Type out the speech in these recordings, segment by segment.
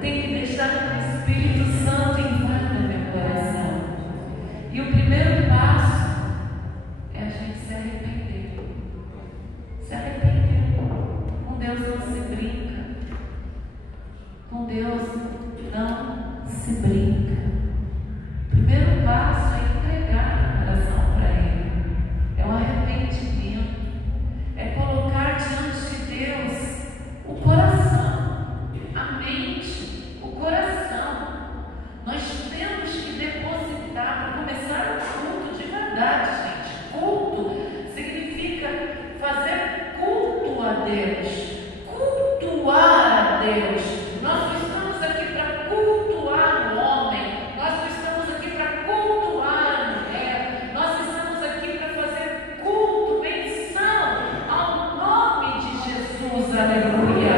tenho que deixar que o Espírito Santo invada meu coração. E o primeiro passo é a gente se arrepender. Se arrepender. Com Deus não se brinca. Com Deus não se brinca. O primeiro passo é entregar o coração para Ele. É o arrependimento. É colocar diante de Deus o coração, a mente, o coração. Nós temos que depositar, para começar o culto de verdade, gente. Culto significa fazer culto a Deus, cultuar a Deus. Nós não estamos aqui para cultuar o homem, nós não estamos aqui para cultuar a mulher, nós estamos aqui para fazer culto, menção ao nome de Jesus, aleluia.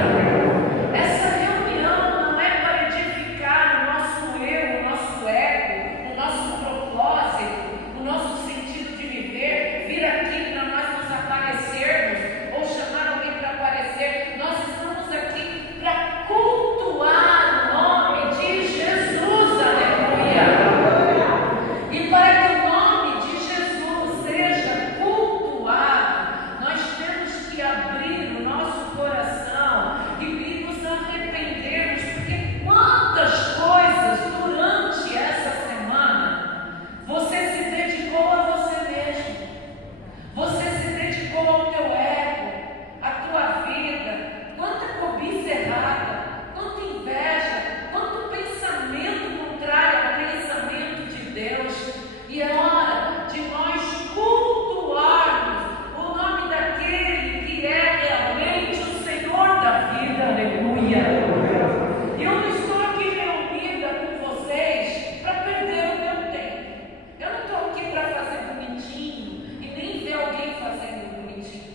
Essa reunião não é para edificar o nosso eu, o nosso ego, o nosso propósito, o nosso sentido de viver, vir aqui para nós nos aparecermos ou chamar alguém para aparecer. Nós estamos aqui para cultuar o nome de Jesus, aleluia. E para que o nome de Jesus seja cultuado, nós temos que abrir o nosso coração e nos arrependermos, porque quantas coisas durante essa semana você se dedicou a você mesmo, você se dedicou ao teu ego, à tua vida, quanta cobiça errada, quanta inveja, quanto pensamento contrário ao pensamento de Deus. E é hora de nós cultuarmos o nome daquele que é realmente o Senhor da vida, aleluia. Eu não estou aqui reunida com vocês para perder o meu tempo. Eu não estou aqui para fazer bonitinho e nem ver alguém fazendo bonitinho.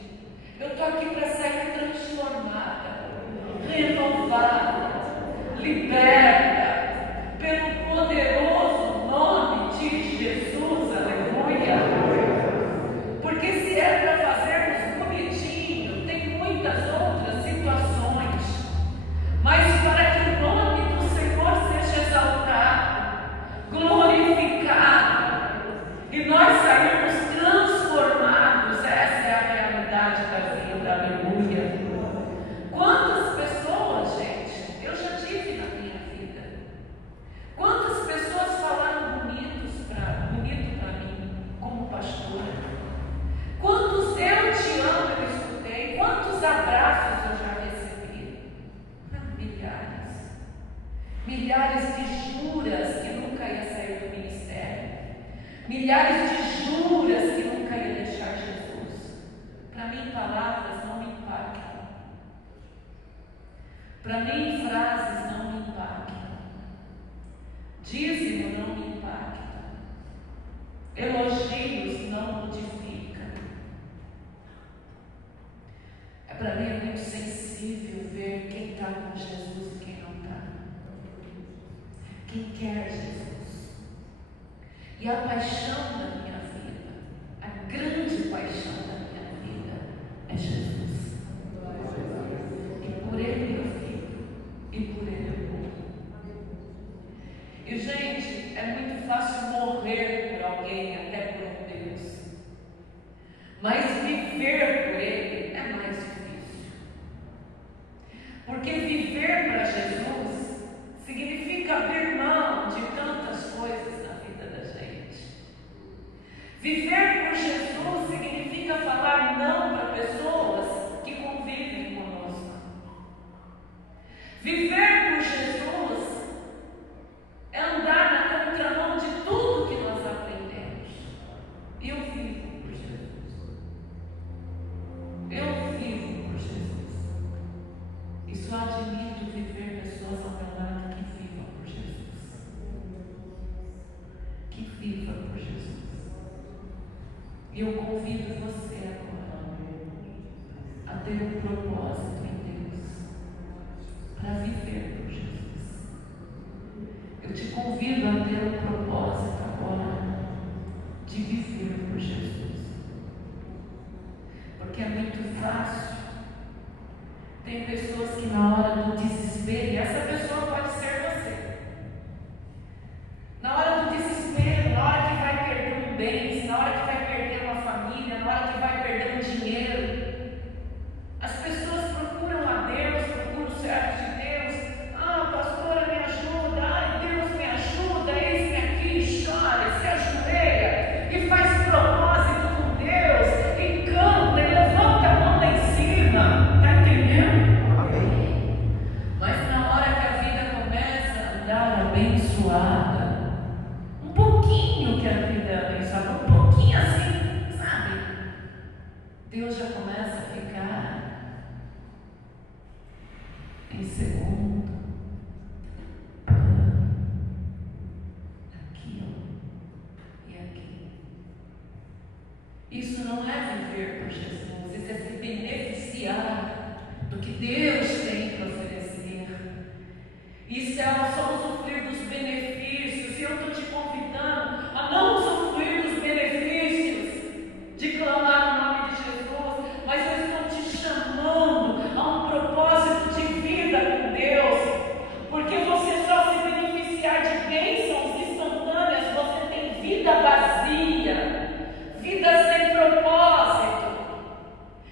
Eu estou aqui para sair transformada, renovada, liberta pelo poderoso nome de Jesus, aleluia. Porque se é para fazermos bonitinho, tem muitas outras situações, mas para que o nome do Senhor seja exaltado, glorificado, e nós sairmos transformados, essa é a realidade da vida, aleluia. Quantas pessoas, gente, eu já tive na minha vida, quantas pessoas falaram bonito para mim, como pastora, quantos eu te amo eu escutei, quantos abraços eu já recebi, milhares de juras que nunca ia sair do ministério, milhares de juras que nunca ia deixar Jesus. Para mim, palavras não me impactam. Para mim, frases não me impactam. Dízimo não me impacta. Elogios não modificam. Para mim é muito sensível ver quem está com Jesus e quem não está. Quem quer Jesus. E a paixão da minha vida, a grande paixão da minha vida é Jesus. E por Ele eu vivo, e por Ele eu morro. E gente, é muito fácil morrer por alguém, até por um Deus, mas viver por Ele é mais difícil. Porque viver para Jesus significa abrir mão de tantas coisas na vida da gente. Viver por Jesus significa falar não para pessoas que convivem conosco. Viver por Jesus é andar na contramão de tudo que nós aprendemos. Eu vivo por Jesus. Eu vivo por Jesus. E só admito viver pessoas ao meu lado que vivam por Jesus. Que viva por Jesus. E eu convido você agora a ter um propósito em Deus, para viver por Jesus. Eu te convido a ter um propósito agora de viver por Jesus. Porque é muito fácil. Tem pessoas que na hora do desespero, e essa pessoa pode ser em segundo plano, aqui, ó, e aqui. Isso não é viver por Jesus, isso é se beneficiar do que Deus tem para oferecer. Isso é só usufruir dos benefícios. E eu estou te convidando a não usufruir dos benefícios de clamar o nome de Jesus, mas eu estou te chamando a um propósito de vida com Deus, porque você só se beneficiar de bênçãos instantâneas, você tem vida vazia, vida sem propósito.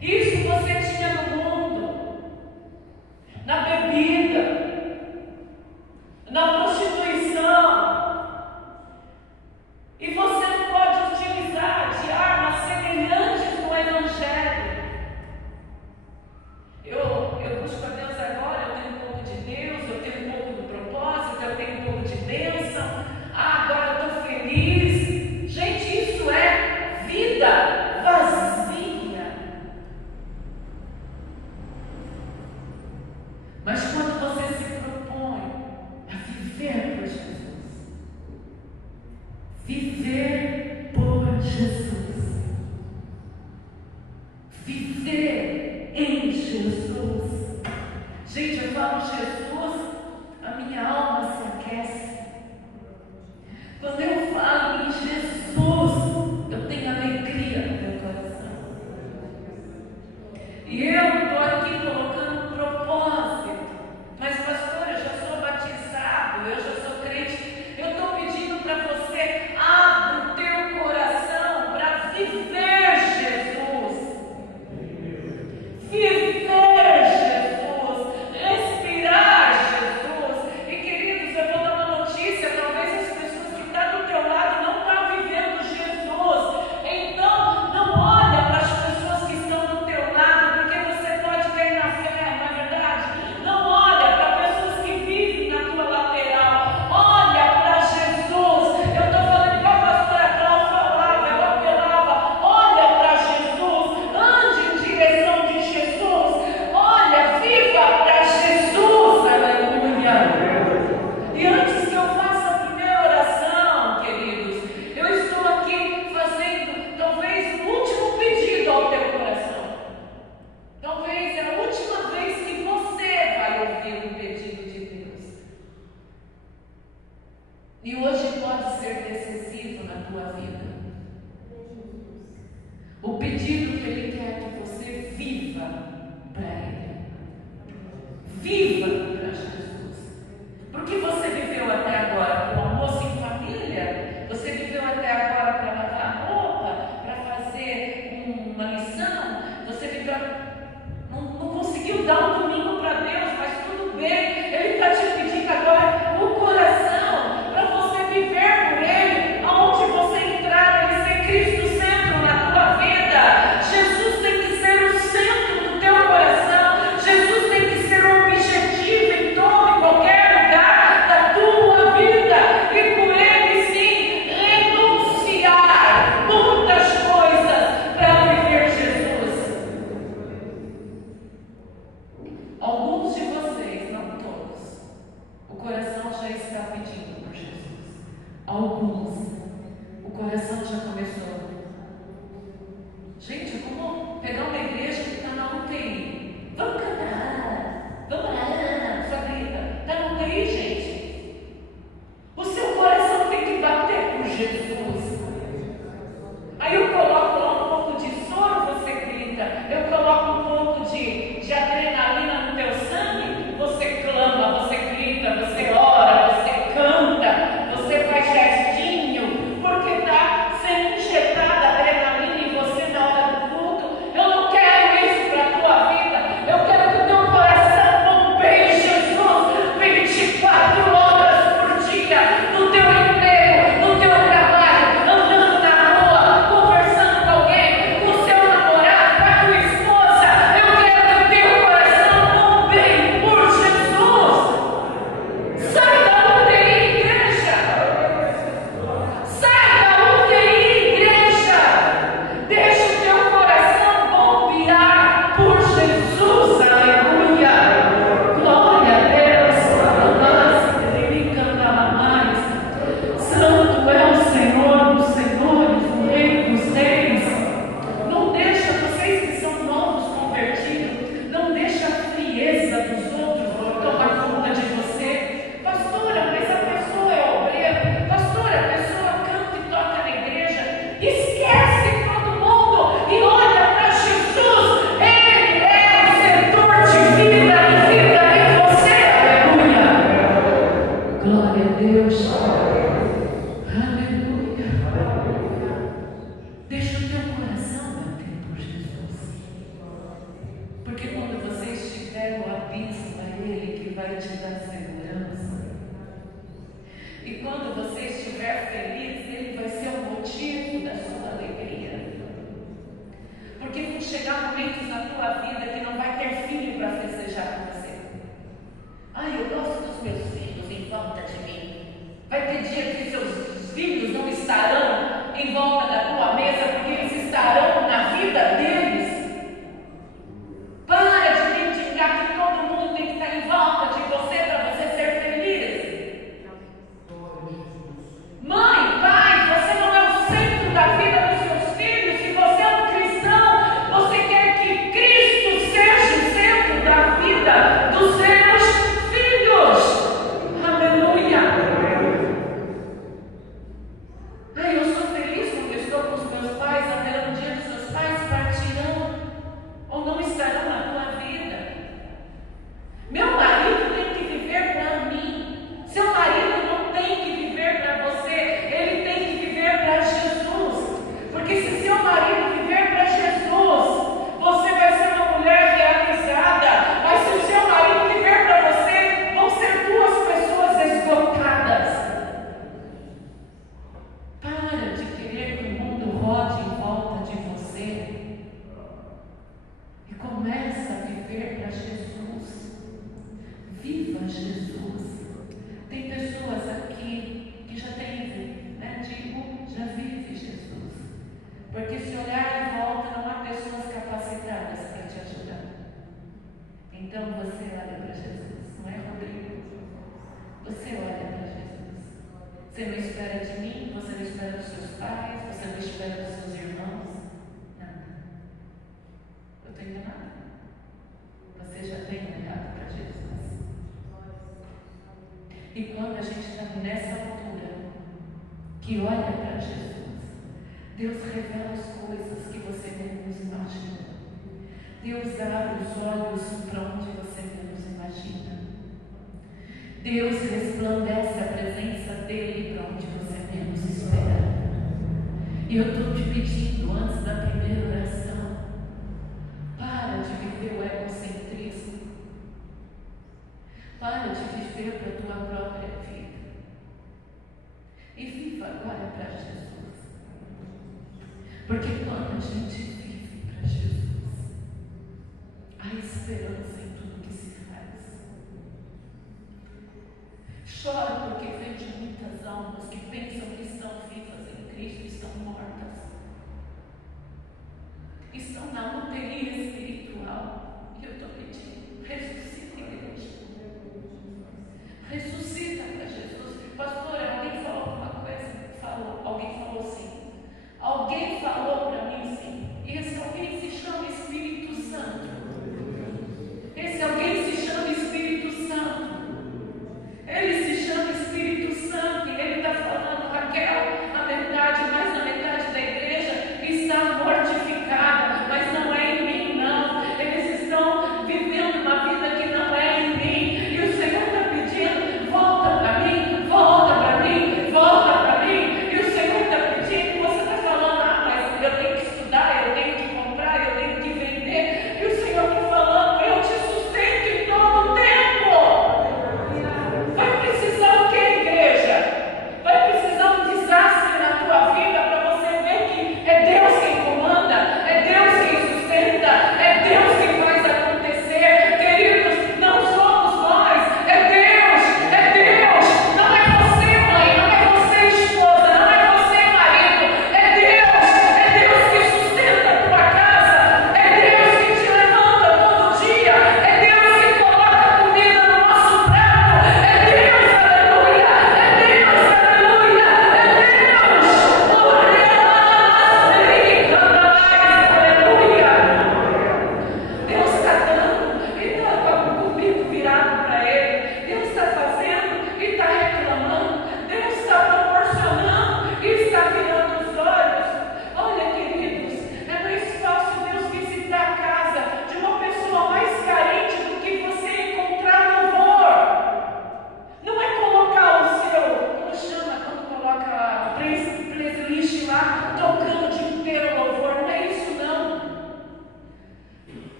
Isso você tinha no mundo, na bebida, na prostituição, e você não pode utilizar de armas semelhantes no Evangelho. Eu busco a Deus agora, eu tenho um pouco de Deus, eu tenho um pouco do propósito, eu tenho um pouco de bênção, agora eu estou feliz. Gente, isso é vida vazia. Mas quando você se propõe a viver por Jesus, viver por Jesus, viver em Jesus. Gente, eu falo Jesus, a minha alma se aquece. Quando eu falo em Jesus, eu tenho alegria no meu coração. E eu estou aqui colocando um propósito. Mas pastor, eu já sou batizado, eu já sou crente. Eu estou pedindo para você, abra o teu coração para viver Jesus. Viver Jesus. Respirar dele que vai te dar segurança. E quando você estiver feliz, ele vai ser o motivo da sua alegria. Porque vão chegar momentos na tua vida que não vai ter filho para festejar com você. Ai, eu gosto dos meus filhos em volta de mim. Vai ter dia que seus filhos não estarão em volta da tua mesa, porque eles estarão na vida deles. Para de mendigar que todo mundo tem que estar em volta de você para você ser feliz. Mãe, pai, você não é o centro da vida dos seus filhos. Se você é um cristão, você quer que Cristo seja o centro da vida dos seus filhos. Aleluia. Ai, eu sou feliz quando eu estou com os meus pais, até um dia que seus pais partirão ou não estarão na tua vida. Meu marido tem que viver para mim. Seu marido não tem que viver para você, ele tem que viver para Jesus. Porque se seu marido viver para Jesus, você vai ser uma mulher realizada. Mas se o seu marido viver para você, vão ser duas pessoas esgotadas. Para de querer que o mundo rode em volta de você e começa a viver para Jesus. Viva Jesus. Tem pessoas aqui que já têm, já vive Jesus. Porque se olhar em volta, não há pessoas capacitadas para te ajudar. Então você olha para Jesus, não é, Rodrigo? Você olha para Jesus. Você não espera de mim, você não espera dos seus pais, você não espera dos seus irmãos. Nada. Eu estou enganada? Você já tem olhado para Jesus. E quando a gente está nessa altura, que olha para Jesus, Deus revela as coisas que você menos imagina. Deus abre os olhos para onde você menos imagina. Deus resplandece a presença dele para onde você menos espera. E eu estou te pedindo, antes da primeira oração, para de viver o egocentrismo. Para de viver para a tua própria vida. E viva agora para Jesus. Porque quando a gente vive para Jesus, há esperança em tudo que se faz. Chora porque vejo muitas almas que pensam que estão vivas em Cristo e estão mortas. Estão na UTI espiritual. E eu estou pedindo, ressuscita, igreja. Ressuscita para Jesus. Pastor, alguém falou alguma coisa? Alguém falou sim. Alguém falou para mim sim. E esse alguém se chama Espírito Santo. Esse alguém se chama Espírito Santo. Ele se chama Espírito Santo. E ele está falando, Raquel, a metade, mais da metade da igreja está mortificada. Mas não é em mim, não.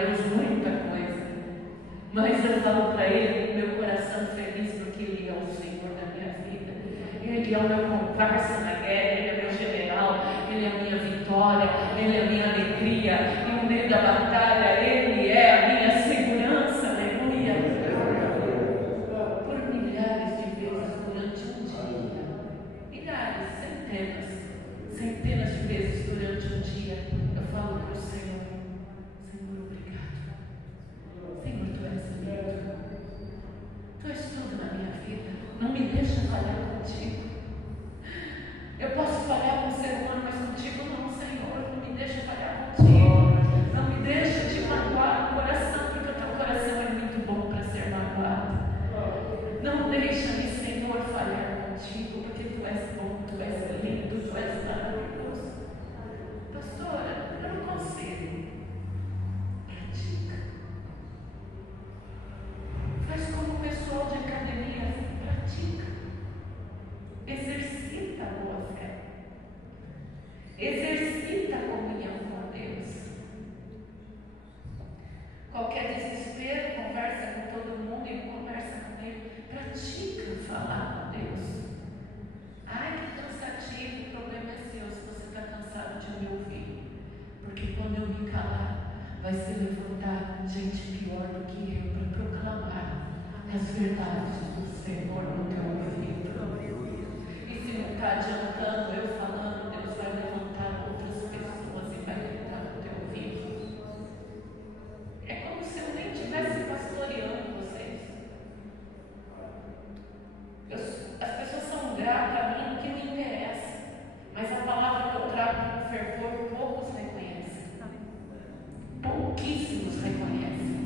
Deus muita coisa. Mas eu falo para Ele, meu coração feliz, porque Ele é o Senhor da minha vida. Ele é o meu comparsa na guerra, Ele é meu general, Ele é a minha vitória, Ele é a minha alegria. E no meio da batalha, Ele é a minha segurança, aleluia. Por milhares de vezes durante um dia, milhares, centenas de vezes durante um dia, eu falo para o Senhor: Senhor, obrigado. Senhor, Tu és lindo. Tu és tudo na minha vida. Não me deixa falhar contigo. Eu posso falhar com o ser humano, mas contigo não, Senhor. Não me deixa falhar contigo. Não me deixa te magoar no coração, porque o teu coração é muito bom para ser magoado. Não deixa-me, Senhor, falhar contigo, porque Tu és bom, Tu és lindo, Tu és maravilhoso. Pastora, eu não consigo. Pratica. Faz como o pessoal de academia, pratica. Exercita a boa fé. Exercita a comunhão com Deus. Qualquer desespero, conversa com todo mundo e conversa com Ele. Pratica falar com Deus. Ai, que cansativo, o problema é seu se você está cansado de me ouvir. Porque quando eu me calar, vai se levantar gente pior do que eu para proclamar as verdades do Senhor no teu ouvido. E se não está adiantando eu falando, Deus vai levantar outras pessoas e vai gritar no teu ouvido. É como se eu nem estivesse pastoreando vocês. As pessoas são gratas a mim no que me interessa, mas a palavra que eu trago com fervor, poucos reconhecem. Pouquíssimos reconhecem.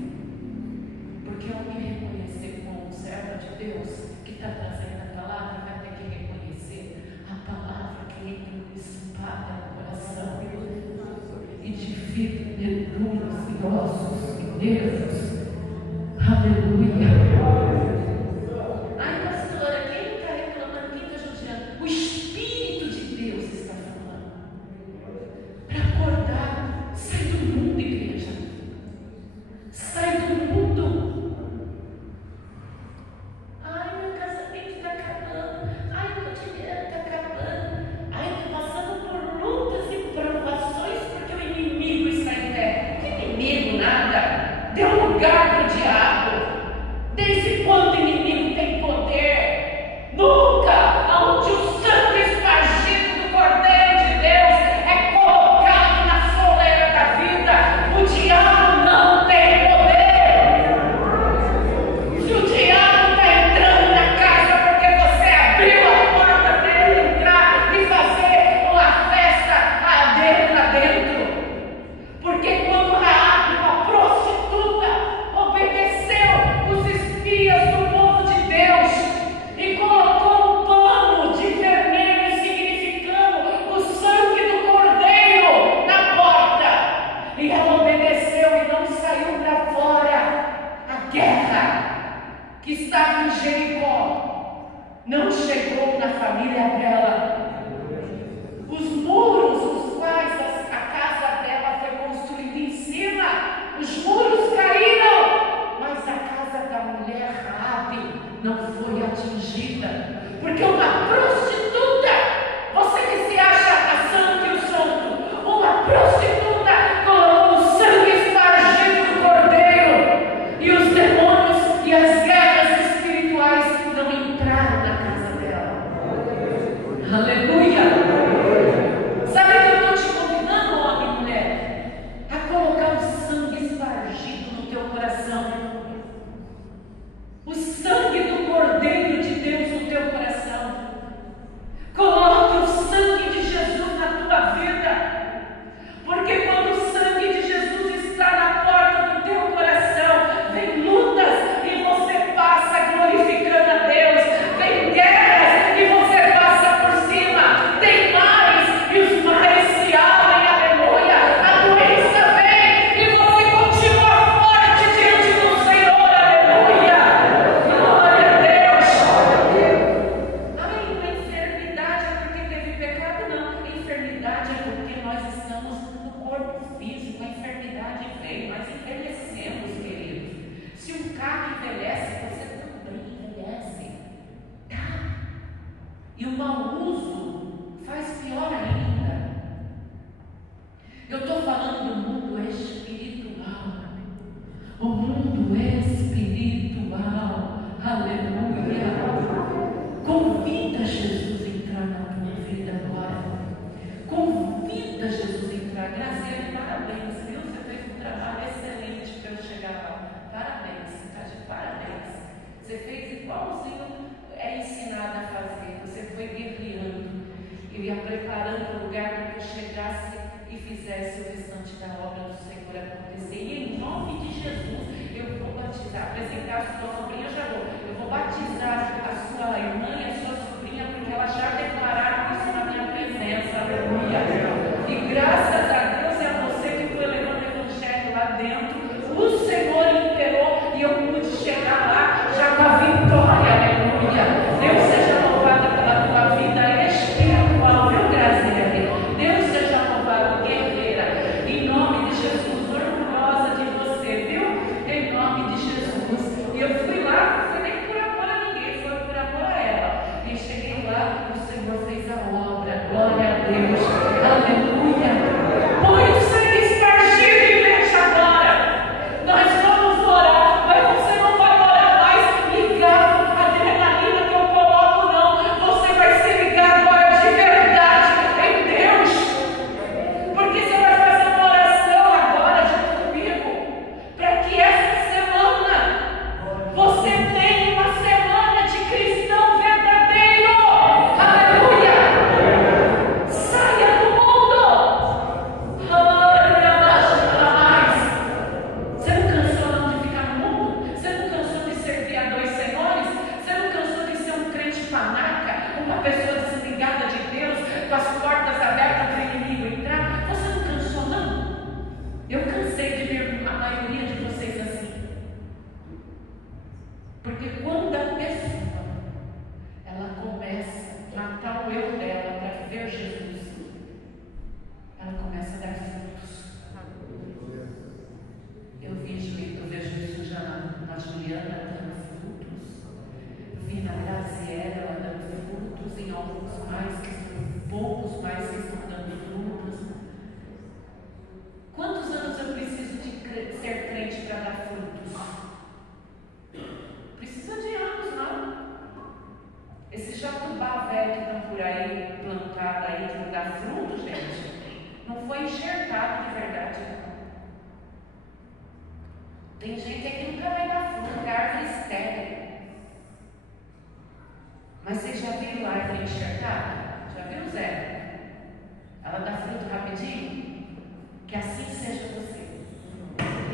Porque ao me reconhecer como serva de Deus que está trazendo a palavra, vai ter que reconhecer a palavra que entra espada no coração e divide nervos e ossos e nervos. Aleluia. Ai, pastora, quem está reclamando? Quem está judiando? O Espírito de Deus está falando. Para acordar, sai do mundo, igreja. Sai do mundo. Ai, meu casamento está acabando. Ai, meu dinheiro está acabando. Ai, estou passando por lutas e provações porque o inimigo está em pé. Que inimigo nada? Deu lugar para o diabo. Desde quando o inimigo tem poder? Nunca! Aonde o sangue espargido do Cordeiro de Deus é colocado na soleira da vida, o diabo não tem poder. Se o diabo está entrando na casa porque você abriu a porta para ele entrar e fazer uma festa dele lá dentro. Porque quando Raabe, uma prostituta, obedeceu os espias do povo de Deus e colocou um pano de vermelho significando o sangue do Cordeiro na porta, e ela obedeceu e não saiu para fora, a guerra que estava em Jericó não chegou na família dela. Os muros, os quais a casa dela foi construída em cima, os muros caíram, mas a casa da mulher Raabe não foi atingida, porque uma prostituta, você que se acha a santa e o santo, uma prostituta colocou o sangue espargido do Cordeiro, e os demônios e as guerras espirituais não entraram na casa dela. fizesse o restante da obra do Senhor acontecer. E em nome de Jesus, eu vou batizar, apresentar a sua sobrinha, eu vou batizar a sua irmã e a sua sobrinha, porque elas já declararam isso na minha presença. Aleluia. E graças a Deus é a você que foi levando o evangelho lá dentro. O Senhor liberou e eu pude chegar lá já com a vitória. Aleluia. Deus seja louvado pela tua vida espiritual, viu, Graziele? Deus seja louvado, guerreira. Em nome de Jesus, orgulhosa de você, viu? Em nome de Jesus. E eu fui lá, não foi nem por amor a ninguém, foi por amor a ela. E cheguei lá, o Senhor fez a obra. Glória a Deus. Aleluia. Põe o sangue espargido, igreja, agora. Nós vamos orar, mas você não vai orar mais ligado com a adrenalina que eu coloco, não. Você vai se ligar agora de verdade em Deus. Porque você vai fazer uma oração agora junto comigo, para que essa semana você tenha uma semana de cristão verdadeiro. Aleluia! Saia do mundo! Aleluia! Você não cansou não de ficar no mundo? Você não cansou de servir a dois senhores? Você não cansou de ser um crente panaca? Uma pessoa desligada de Deus, com as portas abertas para o inimigo entrar? Você não cansou não? Eu cansei de ver a maioria de vocês assim. Porque quando a pessoa ela começa a matar o eu dela para ver Jesus, ela começa a dar frutos. Eu vejo isso já na Juliana dando frutos. Eu vi na Graziela ela dando frutos, em alguns mais, poucos mais que estão dando frutos. Quantos anos eu preciso de ser crente para dar frutos? Precisa de anos, não. Esse jatubá velho que estão por aí, plantado aí, de não dar fruto, gente, não foi enxertado de verdade, não. Tem gente aqui que nunca vai dar fruto, é árvore estéril. Mas vocês já viram a árvore enxertada? Já viu, Zé? Ela dá fruto rapidinho? Que assim seja você.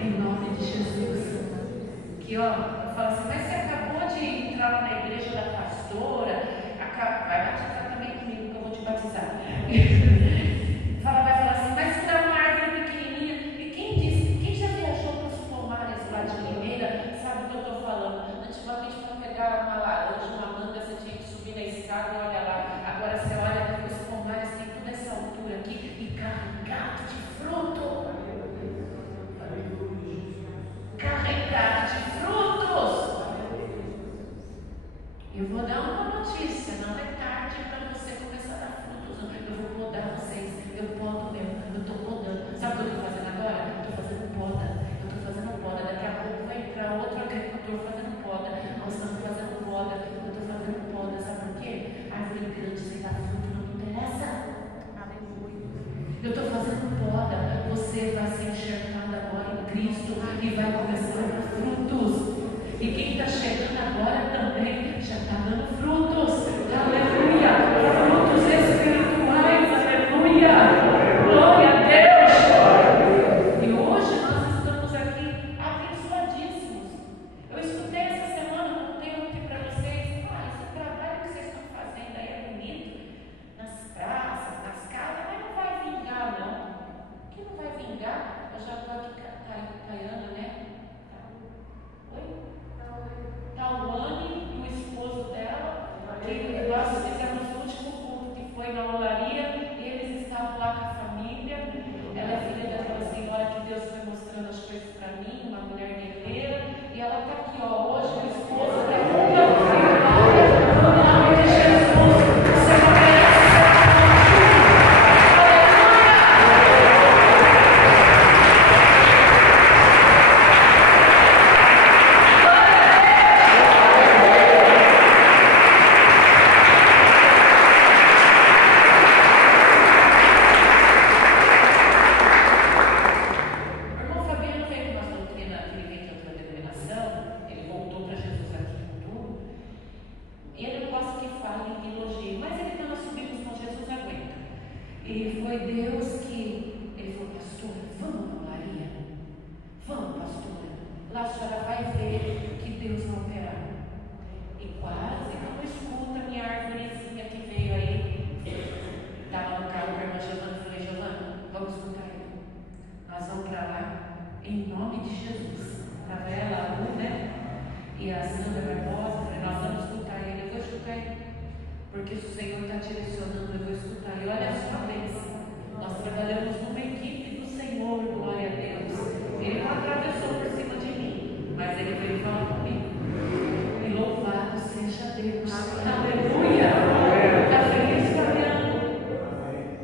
Em nome de Jesus. Que ó, eu falo assim, mas você acabou de entrar lá na igreja da pastora, vai batizar também comigo, que eu vou te batizar. Vai falar assim, mas você é uma árvore pequenininha. E quem já viajou para os pomares lá de Limeira, sabe o que eu estou falando? Antigamente, para pegar uma laranja, uma manga, você tinha que subir na escada e olha lá. Agora você olha, os pomares têm toda essa altura aqui e carregado de fruto. Carregado de frutos. Eu vou dar uma notícia, não é tarde para você começar a dar frutos. Eu vou podar vocês, eu podo mesmo, eu estou podando. Sabe o que eu estou fazendo agora? Eu estou fazendo poda, eu estou fazendo poda. Daqui a pouco vai entrar outro agricultor fazendo poda. Nós estamos fazendo poda, eu estou fazendo poda. Sabe por quê? Árvore grande sem dar fruto não me interessa. Eu estou fazendo poda, você vai ser enxergado agora em Cristo e vai começar a dar frutos. E quem está chegando agora também já está dando frutos. Aleluia! Frutos espirituais. Aleluia! Glória a Deus! E hoje nós estamos aqui abençoadíssimos. Eu escutei essa semana, contei ontem para vocês. Esse trabalho que vocês estão fazendo aí é bonito. Nas praças, nas casas, mas não vai vingar, não. O que não vai vingar? Eu já estou aqui caiando, né? Oi? Tawane e o esposo dela, que nós lá a senhora vai ver que Deus vai operar. E quase não escuta a minha árvorezinha que veio aí. Estava no carro com a irmã Giovana e falei: Giovana, vamos escutar ele. Nós vamos para lá, em nome de Jesus. Estava ela, a Lu, né? E a Sandra Barbosa. Falei: nós vamos escutar ele. Eu vou escutar ele, porque se o Senhor está direcionando, eu vou escutar. E olha só a bênção. Nós trabalhamos numa equipe do Senhor, glória a Deus. Ele não atravessou por cima de mim, mas ele veio falar comigo. E louvado seja Deus. Aleluia! Está feliz, Fabiano?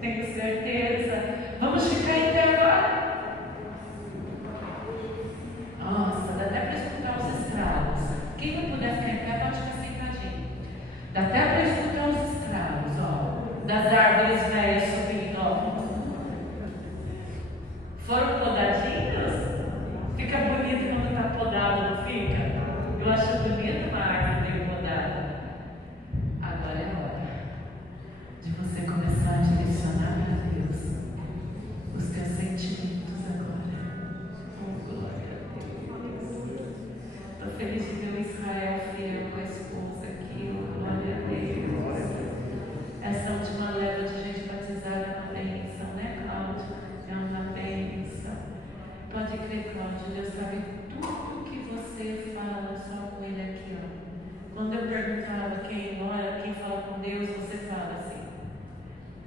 Tenho certeza. Vamos ficar em pé agora? Nossa, dá até para escutar os estralos. Quem não puder ficar em pé, pode ficar sentadinho. Dá até para escutar os estralos, ó, das árvores velhas subindo, ó. Foram podadinhos? Fica bonito quando está podado, não fica? Eu acho bonito uma árvore bem podada. Agora é hora de você começar a direcionar para Deus os teus sentimentos agora. Oh, glória a Deus. Estou feliz de ver o Israel fiel com a esposa aqui. Oh, glória a Deus. Essa última leva de gente batizada é uma bênção, né, Cláudio? É uma bênção. Pode crer, Cláudio, Deus sabe tudo que você fala só com Ele aqui, ó. Quando eu perguntava quem ora, quem fala com Deus, você fala assim.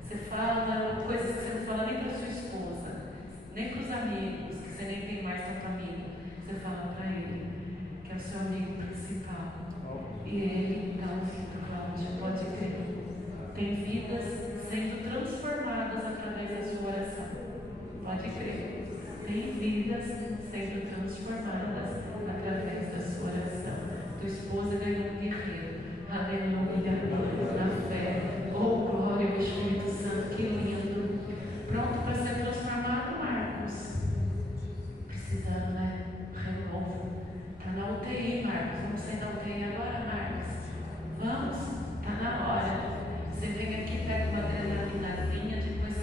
Você fala coisas que você não fala nem para sua esposa, nem para os amigos, que você nem tem mais tanto amigo. Você fala para Ele, que é o seu amigo principal. E Ele dá ouvido, Cláudio, pode crer. Tem vidas sendo transformadas através da sua oração. Pode crer. Tem vidas sendo transformadas através da sua oração. Tua esposa ganhou um guerreiro. Aleluia. Na fé. Oh, glória ao Espírito Santo. Que lindo. Pronto para ser transformado, Marcos. Precisando, né? Renovo. Está na UTI, Marcos. Vamos sair da UTI agora, Marcos? Vamos? Está na hora. Você vem aqui, pega uma adrenalinazinha, depois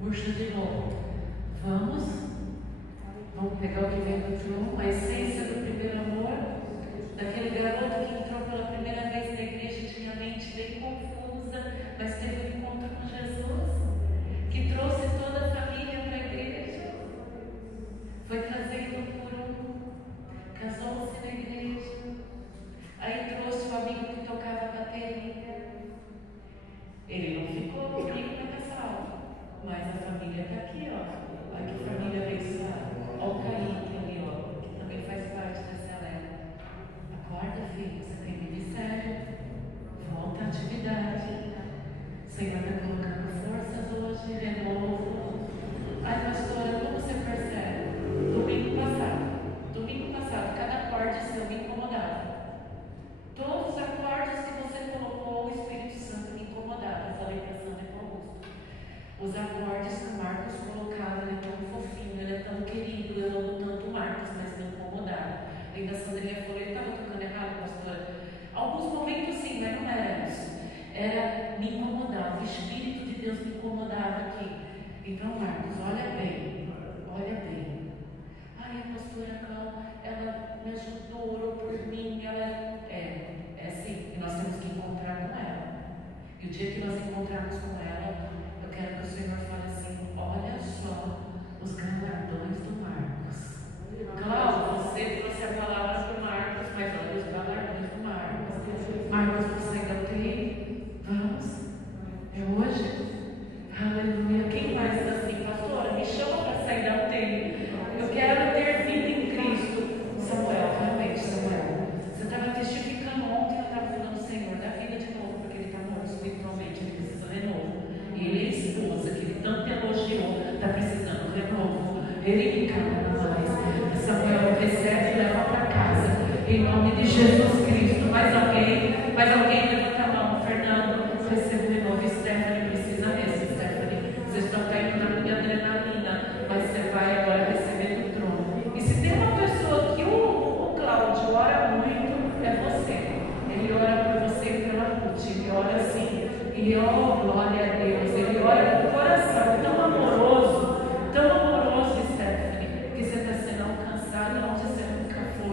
murcha de novo. Vamos pegar o que vem do trono, a essência do primeiro amor, daquele garoto que entrou pela primeira vez na igreja, tinha a mente bem confusa, mas teve um encontro com Jesus, que trouxe toda a família para a igreja, foi trazendo um por um, casou-se na igreja, aí trouxe o amigo que tocava bateria. Ele não ficou comigo na casal, mas a família está aqui, ó. Olha que família abençoada. Olha o Kaique ali, ó, que também faz parte dessa leva. Acorda, filho, você tem ministério. Volta à atividade. O Senhor está colocando forças hoje, renovo. Ai, pastora, como você percebe? Domingo passado, cada acorde seu me incomodava. Todos os acordes que você colocou, o Espírito Santo me incomodava. Eu falei para Sandra e para Augusto. Os acordes que o Marcos colocava, ele é tão fofinho, ele é tão querido, eu amo tanto o Marcos, mas me incomodava. Ainda a Sandrinha falou: ele estava tocando errado, pastora. Alguns momentos sim, mas não era isso. Era me incomodava, o Espírito de Deus me incomodava aqui. Então, Marcos, olha bem. Ai, a pastora Cláudia, ela me ajudou, orou por mim, ela é assim, e nós temos que encontrar com ela. E o dia que nós encontrarmos com ela, eu quero que o Senhor fale assim: olha só os galardões do Marcos. Cláudio, você trouxe a palavra do Marcos, mas olha os galardões do Marcos. Marcos, você ainda tem? Vamos? É hoje? Aleluia. Quem mais está assim, pastora? Me chama para sair da UTI. Eu quero ter vida em Cristo. Samuel, realmente, Samuel. Você estava testificando ontem, eu estava falando: Senhor, dá vida de novo, porque ele está morto espiritualmente, ele precisa de renovo. E ele é a esposa que ele tanto elogiou, está precisando de renovo. Ele me cala mais. Samuel, recebe e leva para casa. Em nome de Jesus Cristo. Mais alguém? Levanta a mão. Fernando, recebe de novo. Stephanie precisa desse. Stephanie, vocês estão caindo na minha adrenalina, mas você vai agora receber do trono. E se tem uma pessoa que o Cláudio ora muito, é você. Ele ora por você e pela Ruth. Ele ora assim. E oh, glória a Deus. Ele ora com o coração tão amoroso, Stephanie, que você está sendo alcançada onde você nunca foi.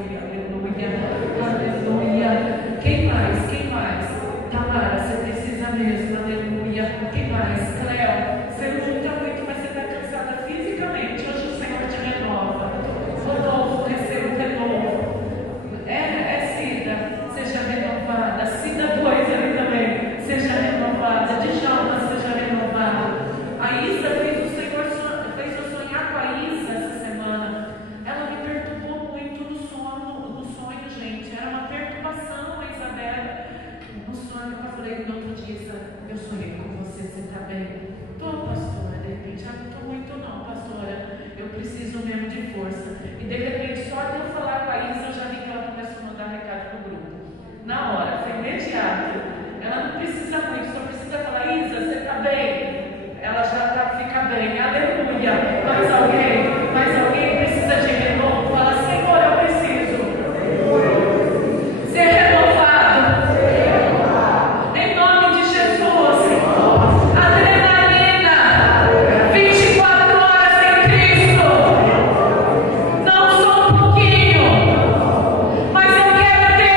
Na hora, foi imediato. Ela não precisa muito, só precisa falar: Isa, você está bem? Ela já fica bem, aleluia. Mais alguém precisa de renovo? Fala: Senhor, eu preciso ser renovado. Em nome de Jesus. Adrenalina, 24 horas em Cristo. Não só um pouquinho, mas eu quero ter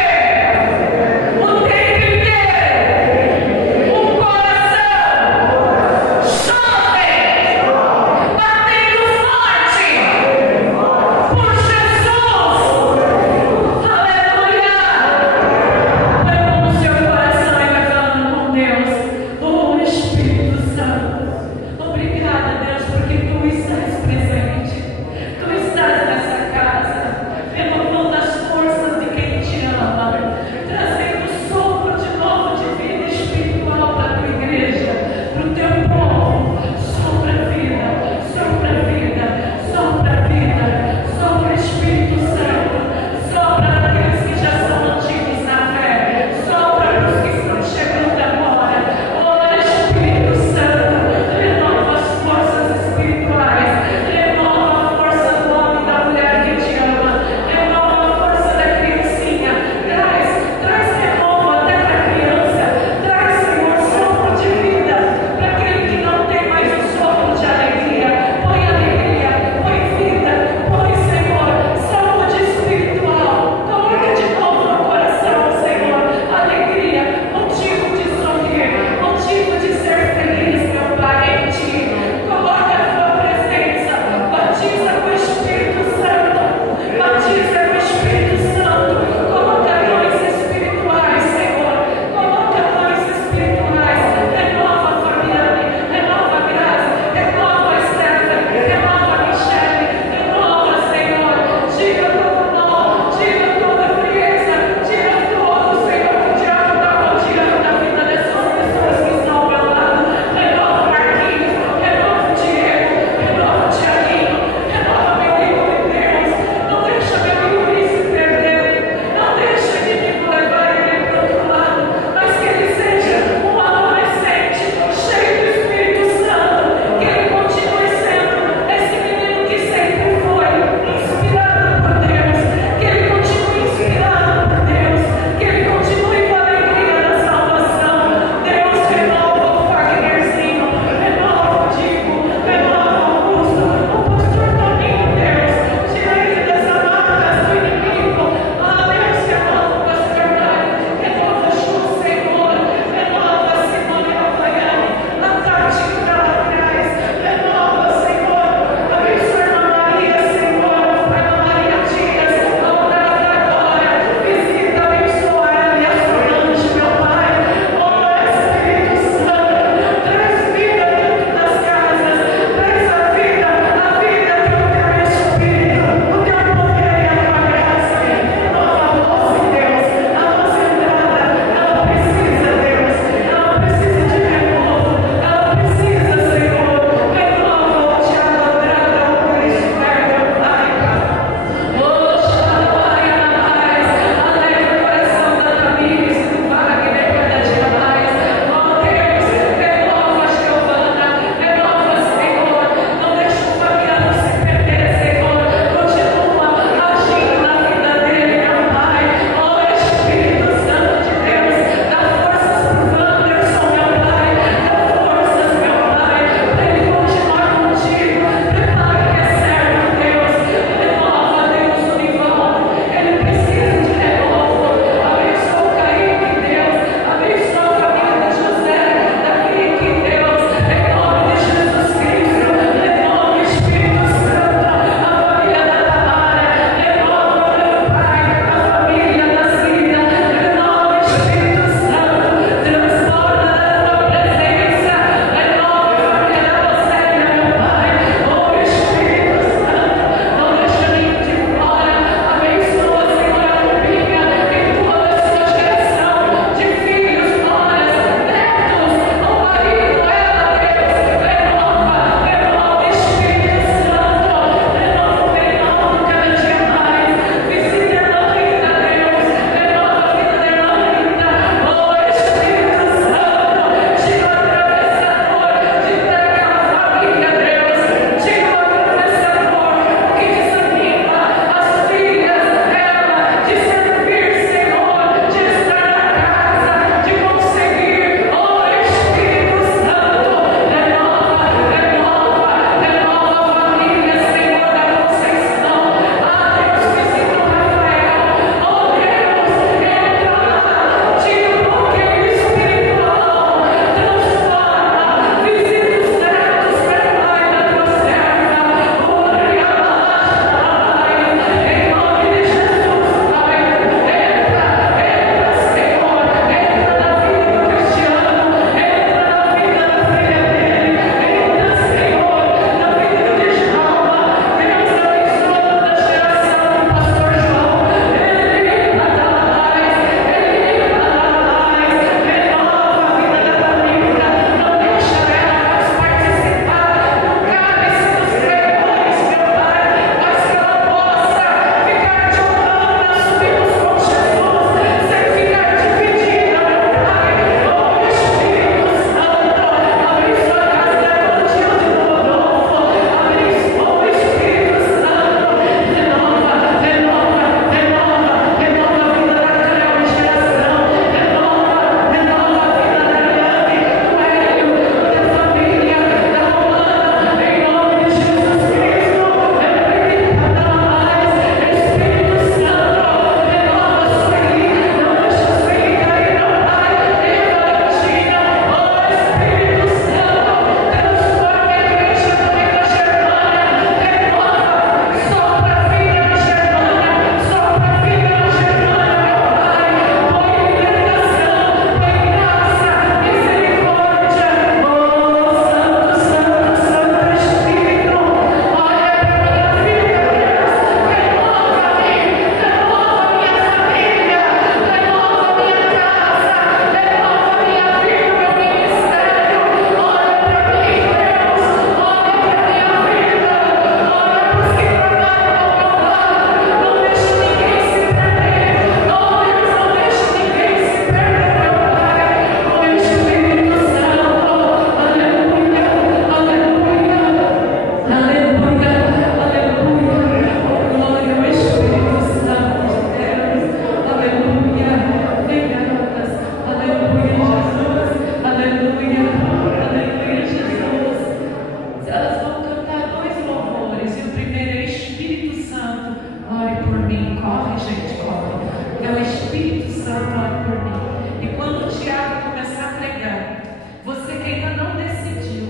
mim. Corre, gente, corre. Porque o Espírito Santo ora por mim. E quando o Tiago começar a pregar, você que ainda não decidiu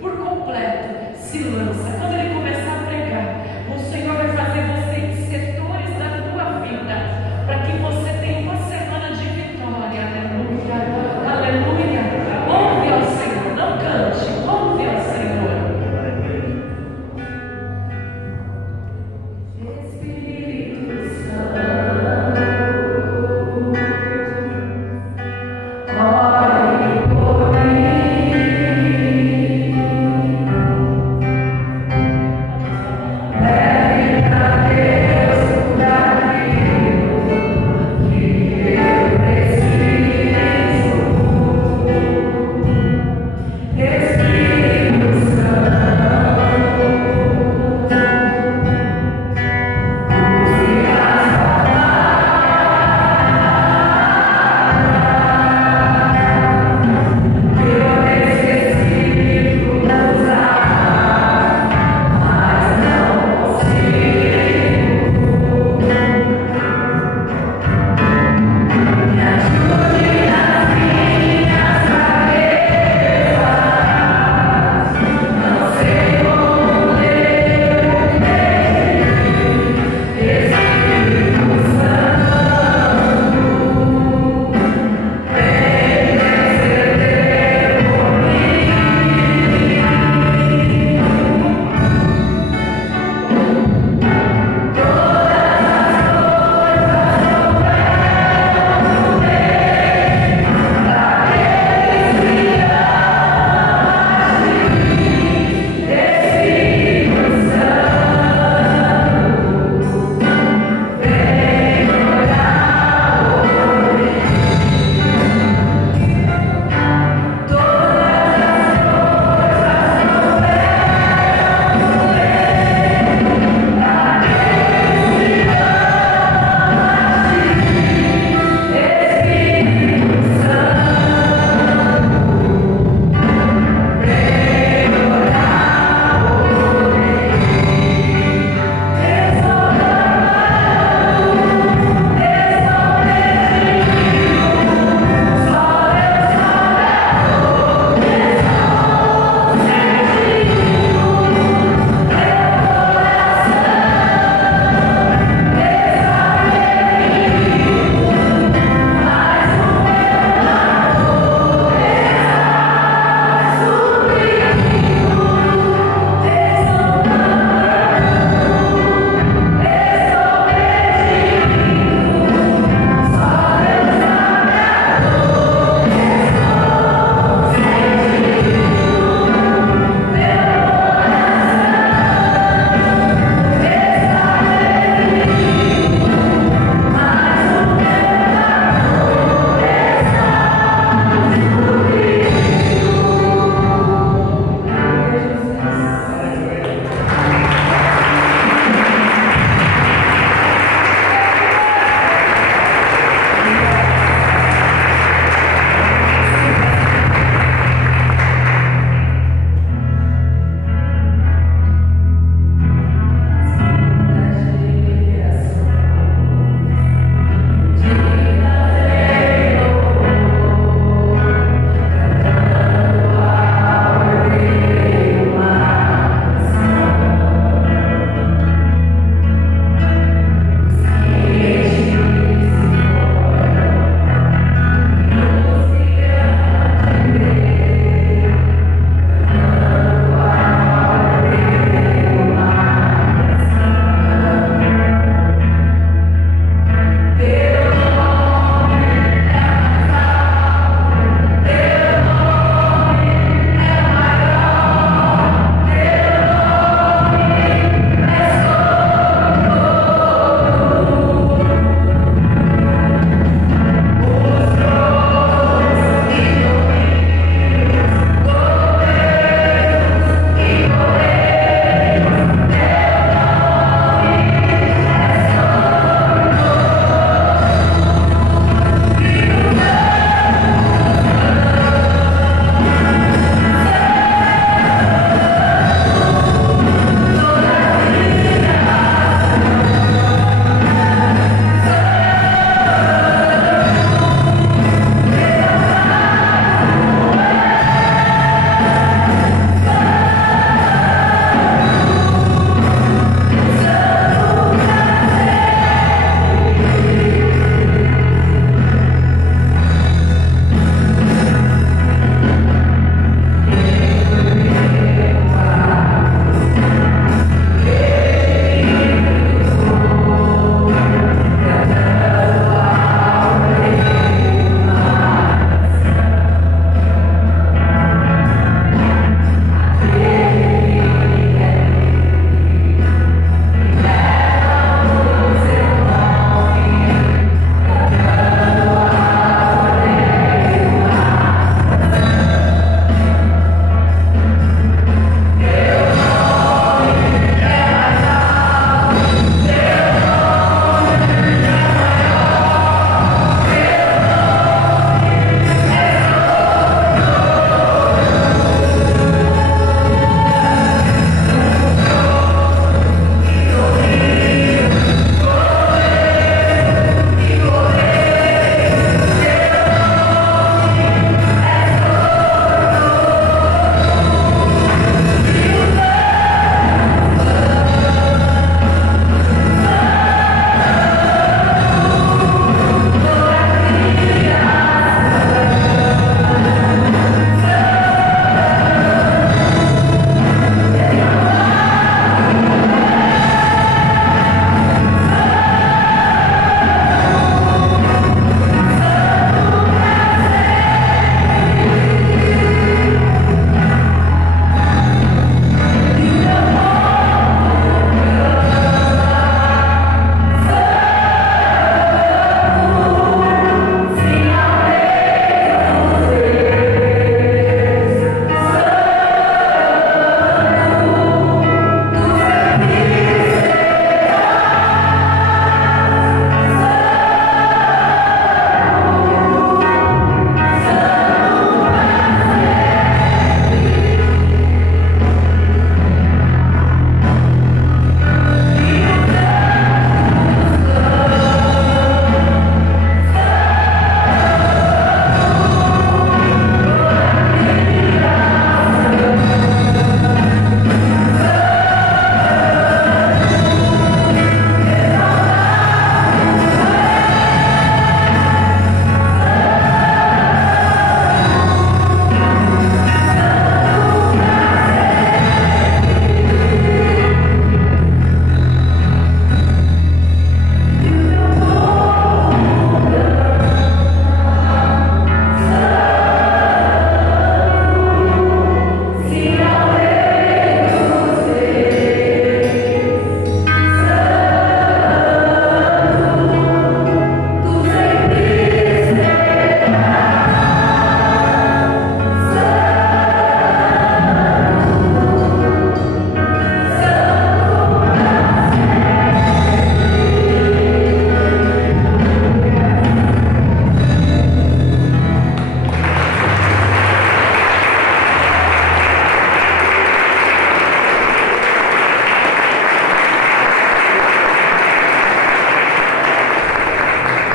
por completo, se lança. Quando ele começar a pregar, o Senhor vai fazer você em setores da tua vida, para que você tenha uma semana de vitória. Aleluia, aleluia. Ouve ao Senhor, não cante, ouve ao Senhor. Espírito Santo, ore por mim.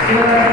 Estou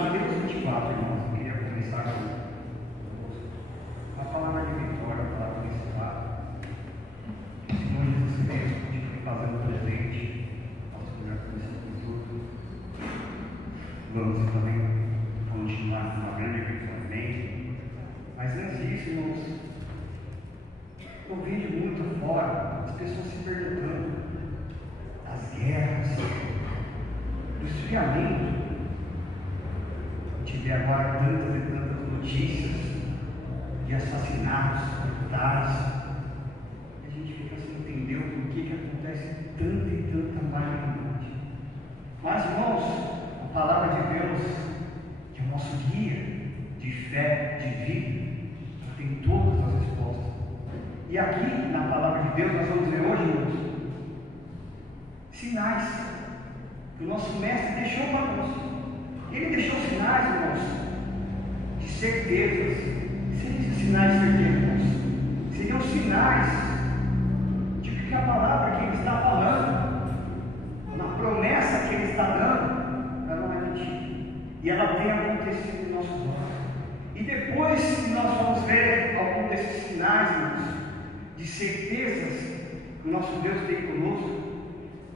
Mateus 24, irmãos, eu queria começar com a palavra de vitória, a palavra de encerrar. Senhor Jesus Cristo, continue fazendo presente aos corações de todos. Vamos também continuar com uma grande vitória. Mas antes disso, irmãos, eu vejo muito fora as pessoas se perguntando das guerras, do esfriamento. Tive agora tantas e tantas notícias de assassinatos brutais. A gente fica sem entender o porquê que acontece tanta e tanta malignidade. Mas, irmãos, a palavra de Deus, que é o nosso guia de fé, de vida, tem todas as respostas. E aqui, na palavra de Deus, nós vamos ver hoje, irmãos, sinais que o nosso mestre deixou para nós. Ele deixou sinais, irmãos, de certezas. Seriam esses sinais de certeza, irmãos? Seriam sinais de que a palavra que ele está falando, na promessa que ele está dando, ela não é mentira. E ela tem acontecido em nossos olhos. E depois que nós vamos ver algum desses sinais, irmãos, de certezas que o nosso Deus tem conosco,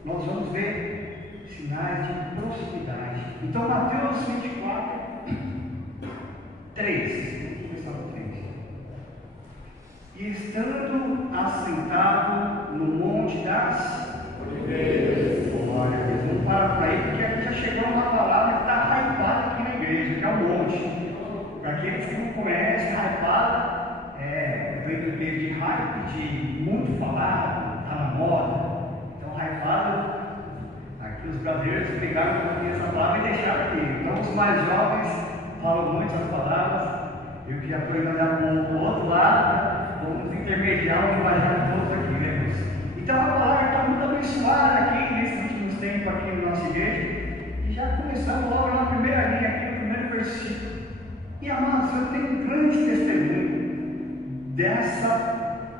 nós vamos ver sinais de proximidade. Então, Mateus 24, 3. Vamos começar no 3. E estando assentado no Monte das Oliveiras. Olha, vamos parar por aí, porque aqui já chegou uma palavra que está hypada aqui na igreja, que é o monte. Para aqueles que não conhecem, hypada vem do meio de hype, de muito falado, está na moda. Então, hypado. Os brasileiros pegaram essa palavra e deixaram aqui. Então, os mais jovens falam muito as palavras. Eu que já estou indo olhar para o outro lado, vamos intermediar o linguajar todos aqui, né, irmãos? Então, a palavra está muito abençoada aqui nesses últimos tempos, aqui na nossa igreja. E já começamos logo na primeira linha, aqui no primeiro versículo. E, amados, eu tenho um grande testemunho dessa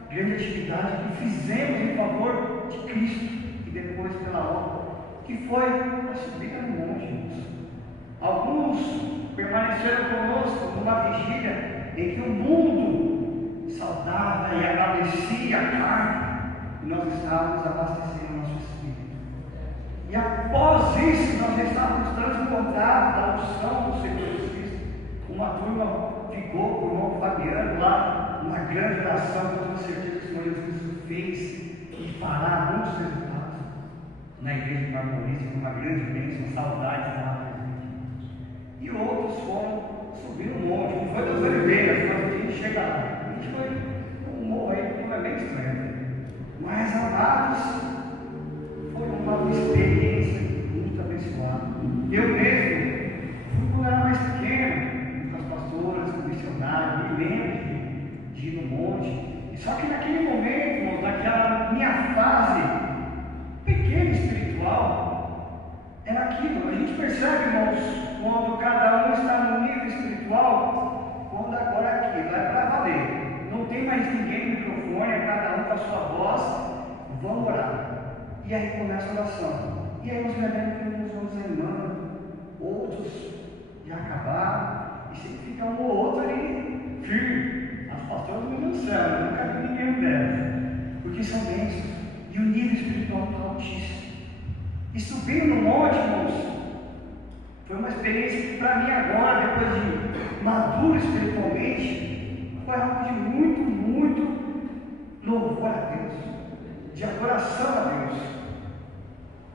grande atividade que fizemos em favor de Cristo e depois pela obra, que foi a subida no monte. Alguns permaneceram conosco numa vigília em que o mundo saudava e agradecia a carne, e nós estávamos abastecendo o nosso espírito. E após isso, nós estávamos transportados da unção do Senhor Jesus Cristo. Uma turma ficou com o irmão Fabiano lá, uma grande oração, com toda certeza que o Senhor Jesus Cristo fez e fará muitos resultados na igreja de Marmorismo, uma grande bênção, saudades lá. E outros foram subir um monte, não foi das Oliveiras, mas a gente chega lá. A gente foi um morro aí, que é bem estranho. Mas, amados, foi uma experiência muito abençoada. Eu mesmo fui quando era mais pequeno, com as pastoras, com o missionário, me lembro de ir no monte. Só que naquele momento, irmão, naquela minha fase pequeno espiritual, era aquilo. A gente percebe, irmãos, quando cada um está no nível espiritual, quando agora é aquilo, é para valer. Não tem mais ninguém no microfone, é cada um com a sua voz, vamos orar. E aí começa a oração. E aí nos lembramos que uns vão desanimando, outros já acabaram, e sempre fica um ou outro ali firme. As pastoras não dão céu, nunca vi ninguém delas, porque são bênçãos. E o nível espiritual está altíssimo. E subir no monte, irmãos, foi uma experiência que para mim agora, depois de maduro espiritualmente, foi algo de muito, muito louvor a Deus, de adoração a Deus.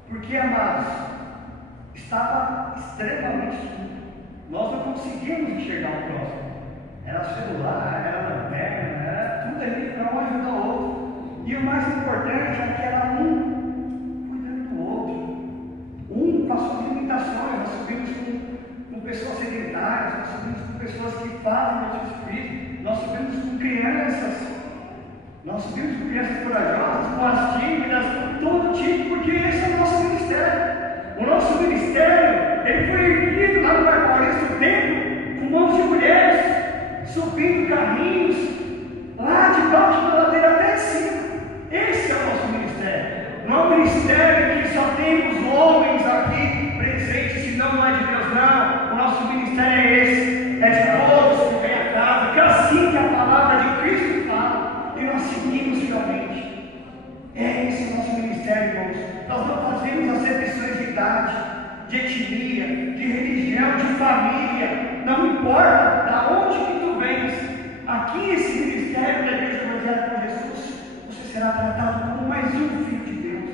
Porque, amados, estava extremamente escuro. Nós não conseguimos enxergar o próximo. Era celular, era lanterna, era tudo ali para um ajudar o outro. E o mais importante é que era um cuidando do outro, um com as suas limitações. Nós subimos com pessoas sedentárias, nós subimos com pessoas que fazem o nosso espírito, nós subimos com crianças corajosas, com as tímidas, com todo tipo, porque esse é o nosso ministério. O nosso ministério, ele foi erguido lá no Marmorismo do templo, com mãos de mulheres, subindo carrinhos, lá debaixo da ladeira até de cima. Esse é o nosso ministério. Não é um ministério que só temos homens aqui presentes, senão não é de Deus, não. O nosso ministério de etnia, de religião, de família, não importa da onde que tu vens, aqui esse ministério da Igreja Evangélica com Jesus, você será tratado como mais um filho de Deus.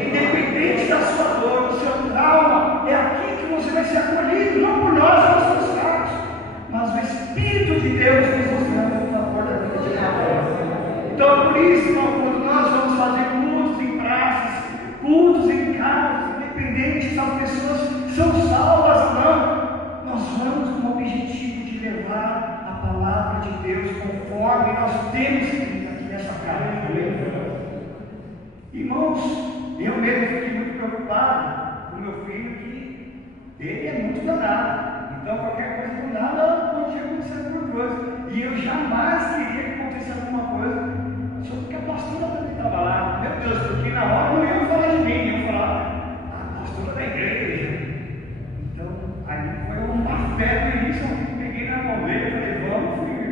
Independente da sua dor, do seu trauma, é aqui que você vai ser acolhido, não por nós, pelos seus cargos, mas o Espírito de Deus nos mostrando o favor da vida de Deus. Então, por isso, irmão, quando nós vamos fazer cultos em praças, cultos em casas, independente se as pessoas são salvas ou não, nós vamos com o objetivo de levar a palavra de Deus conforme nós temos aqui nessa casa. Irmãos, eu mesmo fiquei muito preocupado com meu filho, que ele é muito danado. Então, qualquer coisa do nada podia acontecer alguma coisa. E eu jamais queria que acontecesse alguma coisa, só porque a pastora também estava lá. Meu Deus, porque na hora não iam falar de mim, iam falar a pastora da igreja. Então, aí foi uma fé no início, eu peguei na mão dele e falei, vamos, filho.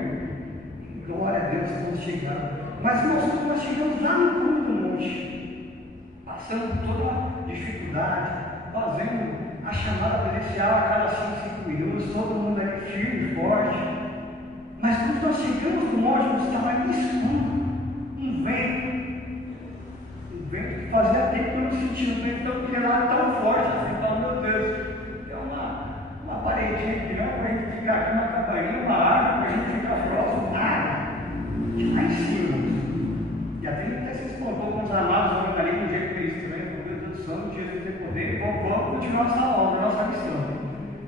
Glória a Deus, vamos chegar. Mas nós chegamos lá no cume do monte, passando por toda a dificuldade, fazendo a chamada presencial a cada 5 minutos, todo mundo ali firme e forte. Mas quando nós chegamos no monte, nós estávamos escuro, um vento que fazia tempo que eu não sentia um vento tão gelado, tão forte, assim, falando, meu Deus, tem uma paredinha aqui, não, para a gente ficar aqui, uma campainha, uma árvore, para a gente ficar próximo, nada, de lá em cima. E até se espantou com os amados, olhando ali com um jeito meio estranho, com Deus do céu, no Jesus tem poder, vamos continuar nossa obra, nossa missão.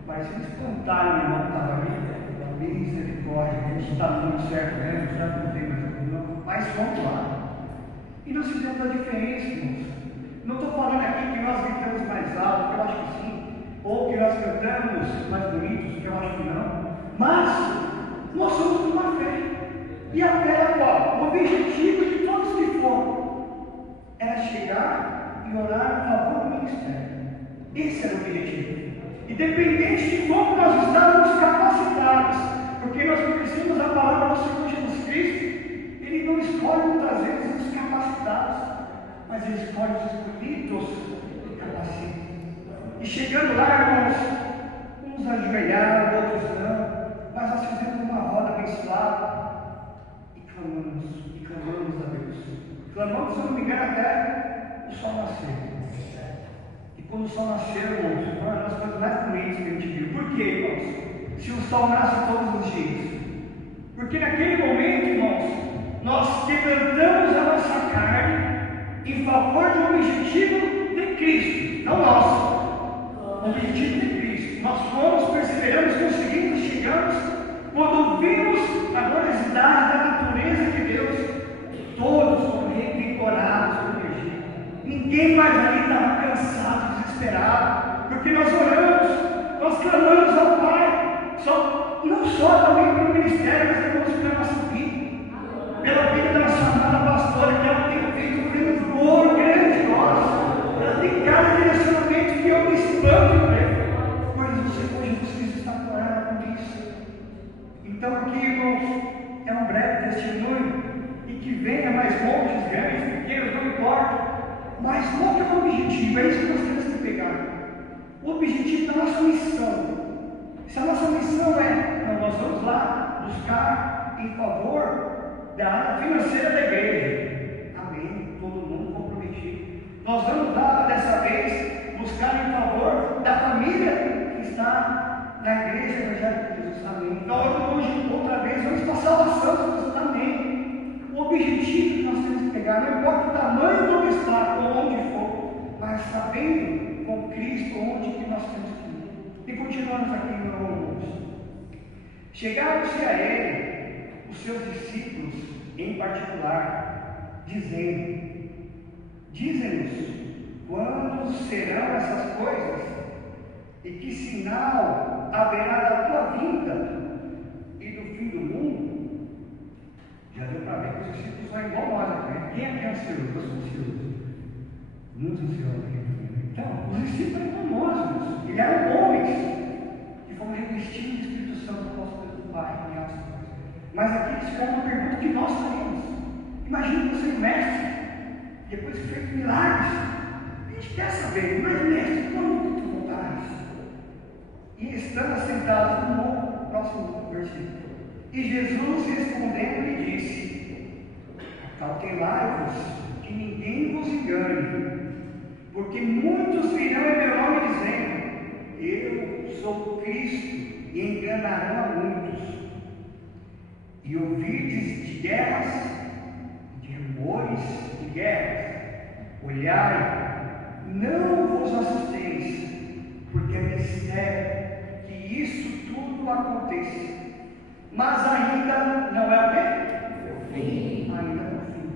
Mas se espantaram, meu irmão que estava ali, misericórdia, Deus está muito certo, né? Já não tem mais opinião, mas vamos lá. E nós fizemos a diferença, irmãos. Não estou falando aqui que nós gritamos mais alto, que eu acho que sim, ou que nós cantamos mais bonitos, que eu acho que não, mas nós somos uma fé. E a fé é qual? O objetivo de todos que foram era chegar e orar a favor do ministério. Esse era o objetivo. Independente de como nós estávamos capacitados, porque nós conhecemos a palavra do Senhor Jesus Cristo, Ele não escolhe muitas vezes os capacitados, mas Ele escolhe os escolhidos e capacita. E chegando lá, irmãos, uns ajoelharam, outros não, mas nós fizemos uma roda abençoada e clamamos a Deus. Clamamos, se eu não me engano, até o sol nascer. Quando o sol nasceu, irmãos, foi uma das coisas mais bonitas que a gente viu. Por quê, irmãos? Se o sol nasce todos os dias. Porque naquele momento, irmãos, nós quebrantamos a nossa carne em favor do objetivo de Cristo, não nosso. O objetivo de Cristo. Nós fomos, perseveramos, conseguimos, chegamos. Quando vimos a gloriosidade da natureza de Deus, todos foram revigorados por energia. Ninguém mais ali estava cansado, desesperado, porque nós oramos, nós clamamos ao Pai, não só também pelo ministério, mas também pela nossa vida, pela vida da nossa amada pastora, que ela tem feito um vigor grande em nós, ela tem cada direcionamento que eu me espanto, pois o Senhor Jesus Cristo está com ela com isso. Então aqui, irmãos, é um breve testemunho, e que venha mais montes, grandes, pequenos, não importa. Mas qual que é o objetivo? É isso que nós temos que pegar. O objetivo da nossa missão. Se a nossa missão é, nós vamos lá buscar em favor da área financeira da igreja. Amém. Todo mundo comprometido. Nós vamos lá, dessa vez, buscar em favor da família que está na igreja evangélica de Jesus. Amém. Nós hoje, outra vez, vamos para a salvação de Jesus. Amém. O objetivo que nós temos que pegar, não importa o tamanho do obstáculo, onde for, mas sabendo com Cristo onde que nós temos que ir. E continuamos aqui no almoço. Chegaram-se a ele os seus discípulos em particular, dizem-nos quando serão essas coisas e que sinal haverá da tua vinda e do fim do mundo. Já deu para ver que os discípulos são igual nós, né? Quem é ansioso? Eu sou ansioso. Muitos ansiosos aqui. Então, os discípulos eram famosos. Eles eram homens que foram revestidos do Espírito Santo do Pai. Mas aqui eles fizeram uma pergunta que nós faremos. Imagina você, mestre, depois que fez milagres. A gente quer saber, mas mestre, quando que tu Porque muitos virão em meu nome dizendo: eu sou Cristo, e enganarão a muitos. E ouvirdes de guerras, de rumores de guerras, olhai, não vos assusteis, porque é mistério que isso tudo aconteça. Mas ainda não é o quê? O fim. Ainda não é o fim.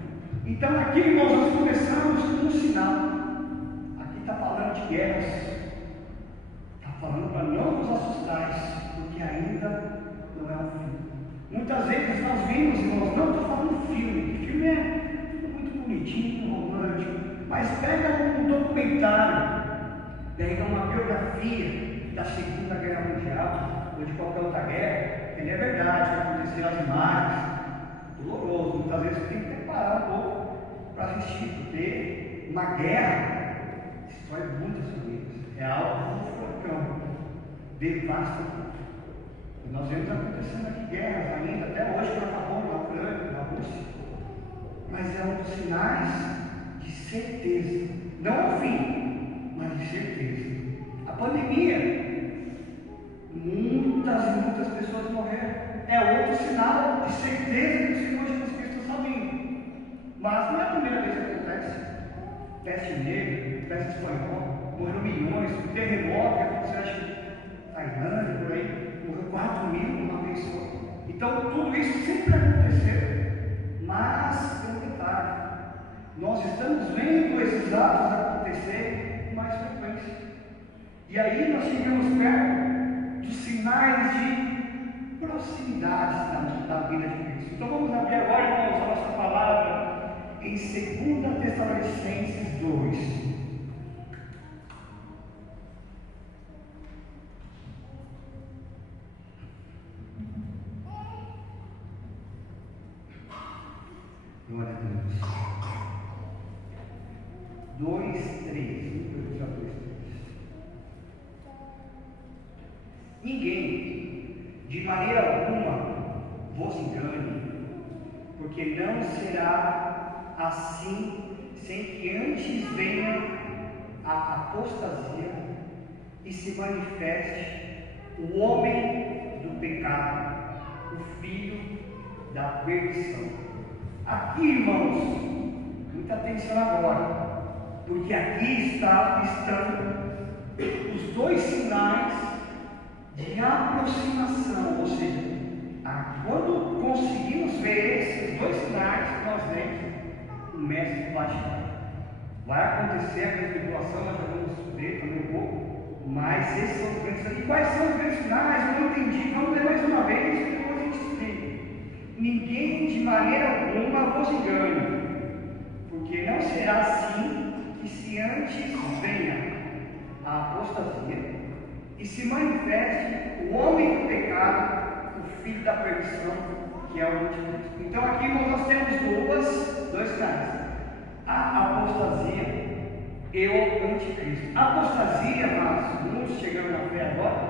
Então aqui, irmãos, nós começamos com um sinal. Aqui está falando de guerras. Está falando para não vos assustais, porque ainda não é o fim. Muitas vezes nós vimos, irmãos, não estou falando filme. Filme é muito bonitinho, romântico. Mas pega um documentário, pega uma biografia da Segunda Guerra Mundial, ou de qualquer outra guerra. Ele é verdade, que aconteceu as imagens, doloroso. Muitas vezes você tem que preparar um pouco para assistir, porque uma guerra destrói muitas famílias. É algo como um furacão, devasta tudo. E nós vemos acontecendo aqui guerras ainda, até hoje, que acabou na Ucrânia, na Rússia. Mas é um dos sinais de certeza, não o fim, mas de certeza. A pandemia, muitas e muitas pessoas morreram. É outro sinal de certeza que o Senhor Jesus Cristo está vindo. Mas não é a primeira vez que acontece. Peste negra, peste espanhola, morreram milhões. O terremoto que aconteceu, acho que Tailândia, por aí, morreu 4.000 numa vez só. Então tudo isso sempre aconteceu. Mas tem um detalhe: nós estamos vendo esses atos acontecer com mais frequência. E aí nós chegamos perto dos sinais de proximidade da vida de Cristo. Então vamos abrir agora, irmãos, a nossa palavra em 2 Tessalonicenses 2. Glória a Deus. 2, 3. Ninguém, de maneira alguma, vos engane, porque não será assim sem que antes venha a apostasia e se manifeste o homem do pecado, o filho da perdição. Aqui, irmãos, muita atenção agora, porque aqui estão os dois sinais de aproximação, ou seja, quando conseguimos ver esses dois sinais que nós vemos, o mestre vai chegar. Vai acontecer a tribulação, nós já vamos ver também um pouco, mas esses são os grandes sinais. E quais são os grandes sinais? Eu não entendi. Vamos ler mais uma vez e depois a gente explica. Ninguém de maneira alguma vos engane, porque não será assim que se antes venha a apostasia e se manifeste o homem do pecado, o filho da perdição, que é o anticristo. Então aqui nós temos dois sinais: a apostasia e o anticristo. A apostasia, mas muitos chegando na fé agora,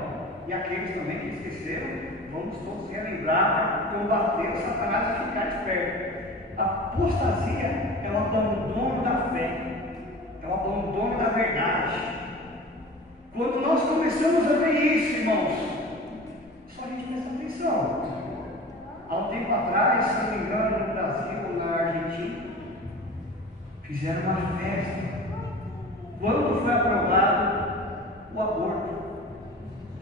e aqueles também que esqueceram, vamos todos relembrar para combater o Satanás e ficar esperto. A apostasia é o abandono da fé, é o abandono da verdade. Quando nós começamos a ver isso, irmãos, só a gente presta atenção. Há um tempo atrás, se não me engano, no Brasil ou na Argentina, fizeram uma festa quando foi aprovado o aborto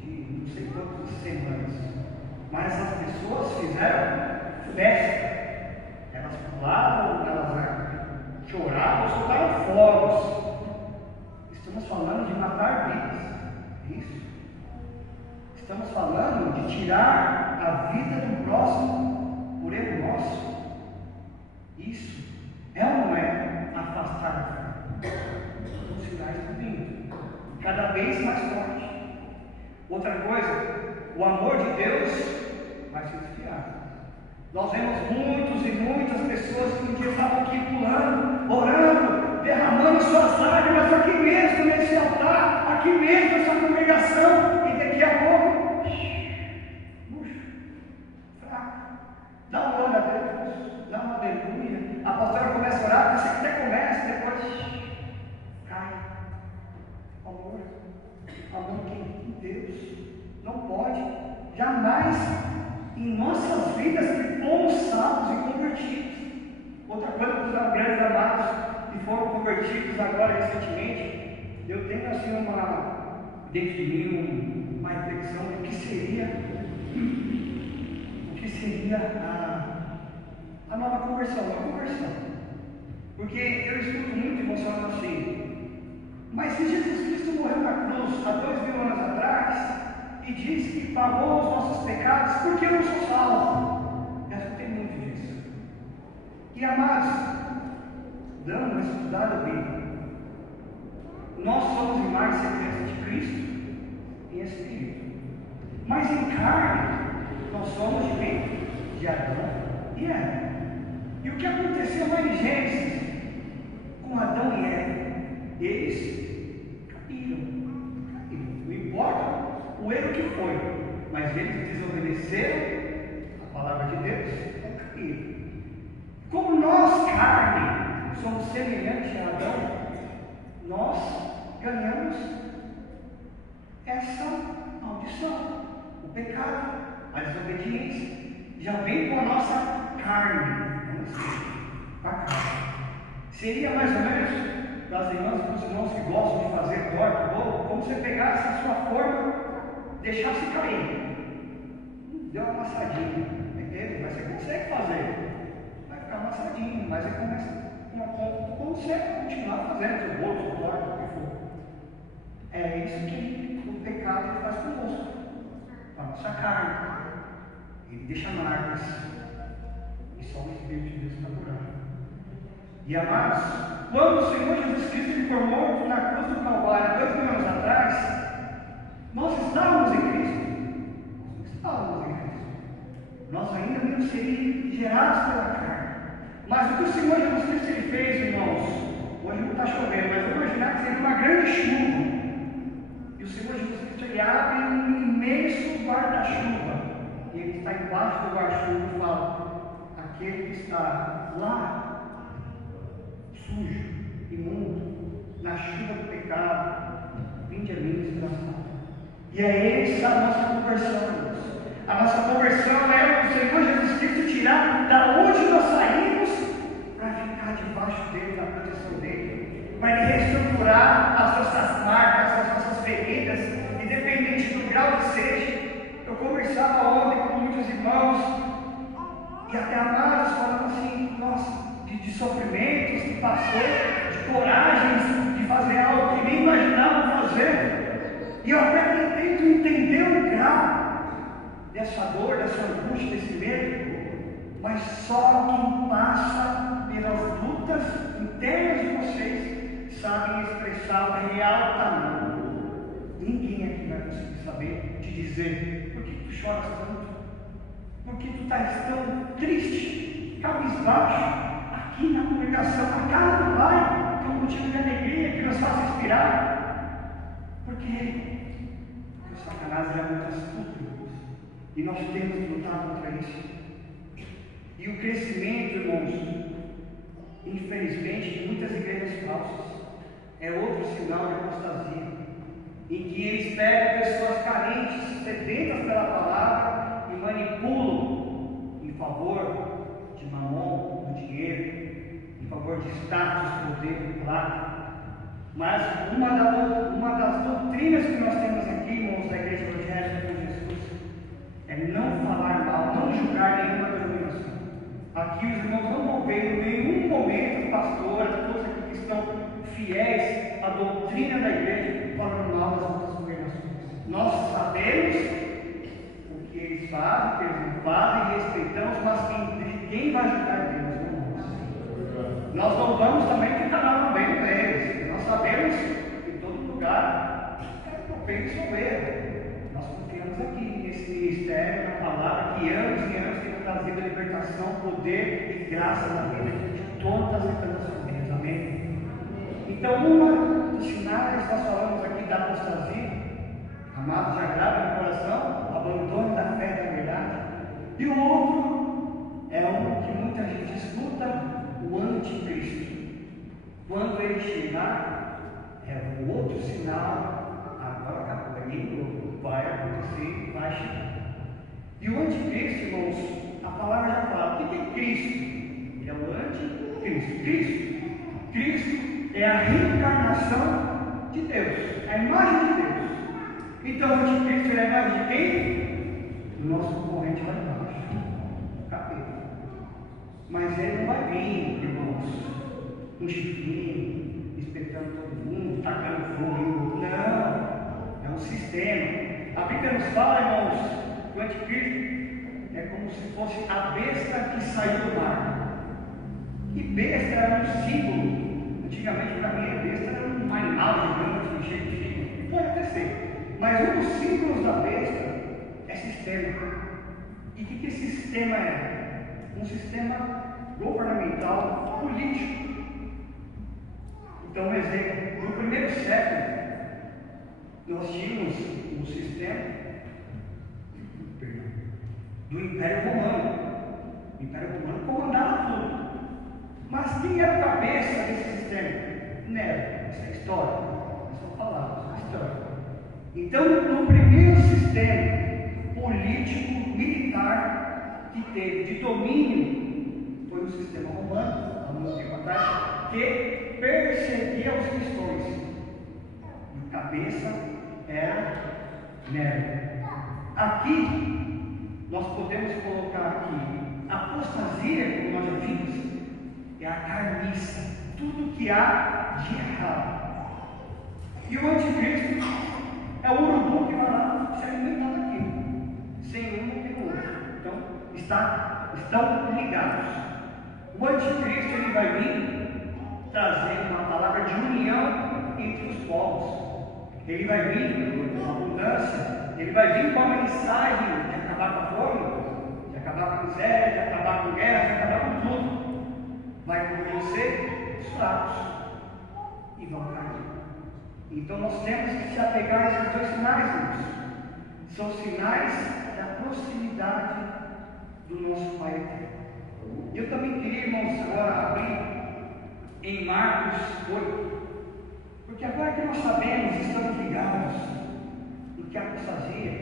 de não sei quantas semanas. Mas as pessoas fizeram festa, elas pulavam, elas choravam, soltaram fogos. Estamos falando de matar vidas, isso. Estamos falando de tirar a vida do próximo por erro nosso. Isso é ou não é afastar a fé? Os sinais estão vindo, cada vez mais forte. Outra coisa, o amor de Deus vai se esfriar. Nós vemos muitos e muitas pessoas que um dia estavam aqui pulando, orando, derramando suas lágrimas aqui mesmo nesse altar, aqui mesmo nessa congregação, e daqui a pouco, murcho, fraco. Dá uma glória a Deus, dá uma aleluia. A pastora começa a orar, você até começa, depois cai. falando que Deus não pode jamais em nossas vidas que fomos salvos e convertidos. Outra coisa que os grandes amados que foram convertidos agora recentemente, eu tenho assim dentro de mim uma reflexão do que seria a nova conversão, a conversão. Porque eu escuto muito emocionado assim, mas se Jesus Cristo morreu na cruz há 2000 anos atrás e disse que pagou os nossos pecados, por que eu não sou salvo? Eu escutei muito disso. E amados, dando uma estudada bem, nós somos imagem e semelhança de Cristo em espírito, mas em carne nós somos de quem? De Adão e Eva. E o que aconteceu lá em Gênesis com Adão e Eva? Eles caíram. Não importa o erro que foi, mas eles desobedeceram a palavra de Deus e caíram. Como nós, carne, somos semelhantes a Adão, nós ganhamos essa maldição, o pecado, a desobediência. Já vem com a nossa carne, com a carne. Seria mais ou menos, das irmãs e dos irmãos que gostam de fazer torta, bolo, como se você pegasse a sua forma, deixasse cair. Deu uma amassadinha, entende? Mas você consegue fazer. Vai ficar amassadinho, mas você consegue continuar fazendo seu bolo, sua torta, o que for. É isso que o pecado ele faz conosco, com a nossa carne. Ele deixa marcas, e só o Espírito de Deus para curar. E amados, quando o Senhor Jesus Cristo foi morto na cruz do Calvário 2000 anos atrás, nós estávamos em Cristo. Nós não estávamos em Cristo. Nós ainda não seríamos gerados pela carne. Mas o que o Senhor Jesus Cristo ele fez, irmãos, hoje não está chovendo, mas eu vou imaginar que seria uma grande chuva. E o Senhor Jesus Cristo ele abre um imenso guarda-chuva. E ele está embaixo do guarda-chuva e fala: aquele que está lá, sujo, imundo, na chuva do pecado, vinde a mim desgraçado. E é essa a nossa conversão. A nossa conversão é o Senhor Jesus Cristo tirar da onde nós saímos para ficar debaixo dele, da proteção dele, para ele reestruturar as nossas marcas, as nossas feridas, independente do grau que seja. Eu conversava ontem com muitos irmãos e até amados falando assim, nossa, de sofrimentos que passou, de coragens de fazer algo que nem imaginavam fazer. E eu até tento entender o grau dessa dor, dessa angústia, desse medo, mas só quem passa pelas lutas internas de vocês sabem expressar o real tamanho. Ninguém aqui vai conseguir saber te dizer por que tu choras tanto, por que tu estás tão triste, cabisbaixo. Aqui na congregação, a casa do Pai, que é um motivo de alegria que nos faz respirar, porque o Satanás é muito astuto e nós temos que lutar contra isso. E o crescimento, irmãos, infelizmente, de muitas igrejas falsas é outro sinal de apostasia, em que eles pegam pessoas carentes, sedentas pela palavra e manipulam em favor de mamon, do dinheiro, em favor de status, poder, claro. Mas uma das doutrinas que nós temos aqui, irmãos, da Igreja Evangélica com Jesus, é não falar mal, não julgar nenhuma denominação. Aqui os irmãos não vão ver em nenhum momento, pastor, todos aqui que estão fiéis à doutrina da igreja, falando mal das outras congregações. Nós sabemos o que eles fazem, o que eles não fazem, respeitamos, mas quem vai julgar Deus? Nós não vamos também ficar lá no meio deles. Nós sabemos que em todo lugar é propenso ao erro. Nós confiamos aqui nesse ministério, na palavra que anos e anos tem trazido libertação, poder e graça na vida de todas as famílias. Amém? Então, um dos sinais nós falamos aqui da apostasia, amados, já grava no coração, abandono da fé e da verdade. E o outro é um que muita gente escuta, o anticristo. Quando ele chegar, é um outro sinal, agora acabou. vai acontecer, vai chegar. E o anticristo, irmãos, a palavra já fala. O que é Cristo? Ele é o anticristo. Cristo é a reencarnação de Deus, a imagem de Deus. Então o anticristo é a imagem de quem? Do nosso concorrente lá embaixo, o capeta. Mas ele não vai vir, irmãos, um chifrinho, espetando todo mundo, tacando fogo. Não, é um sistema. A Bíblia nos fala, irmãos, que o anticristo é como se fosse a besta que saiu do mar. E besta era um símbolo. Antigamente, para mim, a besta era um animal gigante, cheio de chifre. Pode até ser. Mas um dos símbolos da besta é sistema. E o que esse sistema é? Um sistema governamental político. Então, um exemplo: no primeiro século, nós tínhamos um sistema do Império Romano. O Império Romano comandava tudo. Mas quem era a cabeça desse sistema? Nero. Essa é a história. Nós vamos falar, essa é a história. Então, no primeiro sistema político, militar que teve de domínio, foi o sistema romano, há muito tempo atrás, que perseguia os cristãos. E a cabeça era Nero. Aqui, nós podemos colocar aqui a apostasia, como nós já vimos, é a carniça, tudo que há de errado. E o anticristo é o urubu que vai lá se alimentar daquilo. Sem um não tem o outro. Então, estão ligados. O anticristo ele vai vir trazer uma palavra de união entre os povos. Ele vai vir com abundância. Ele vai vir com a mensagem de acabar com a fome, de acabar com a miséria, de acabar com guerra, de acabar com tudo. Vai convencer os fracos e vão cair. Então nós temos que se apegar a esses dois sinais, irmãos. São sinais da proximidade do nosso Pai eterno. Eu também queria, irmãos, agora abrir em Marcos 8, porque agora que nós sabemos, estamos ligados no que a apostasia,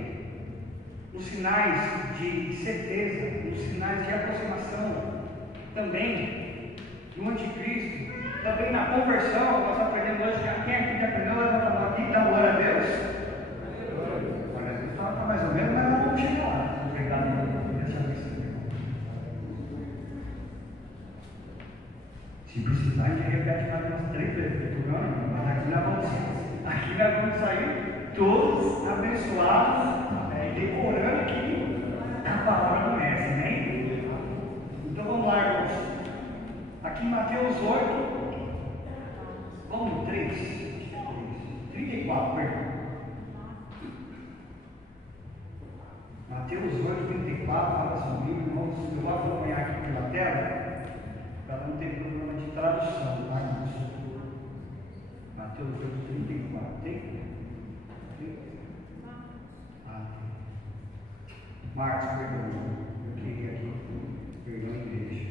nos sinais de certeza, nos sinais de aproximação, também no anticristo, também na conversão. Nós aprendemos hoje que quem aqui já aprendeu, levanta a mão aqui, dá glória a Deus. Está mais ou menos, mas nós vamos chegar lá. Obrigado. Se precisar, a gente repete mais umas 3 vezes, mas aqui nós vamos sair todos abençoados, decorando aqui a palavra do Mestre, amém? Então vamos lá, irmãos. Aqui em Mateus 8, vamos no 34, perdão. Mateus 8, 34, fala assim, irmãos, eu vou acompanhar aqui pela tela, para não ter problema de tradução, tá, irmãos? Mateus 8, 34, tem? Marcos, perdão, eu queria aqui, perdão, igreja.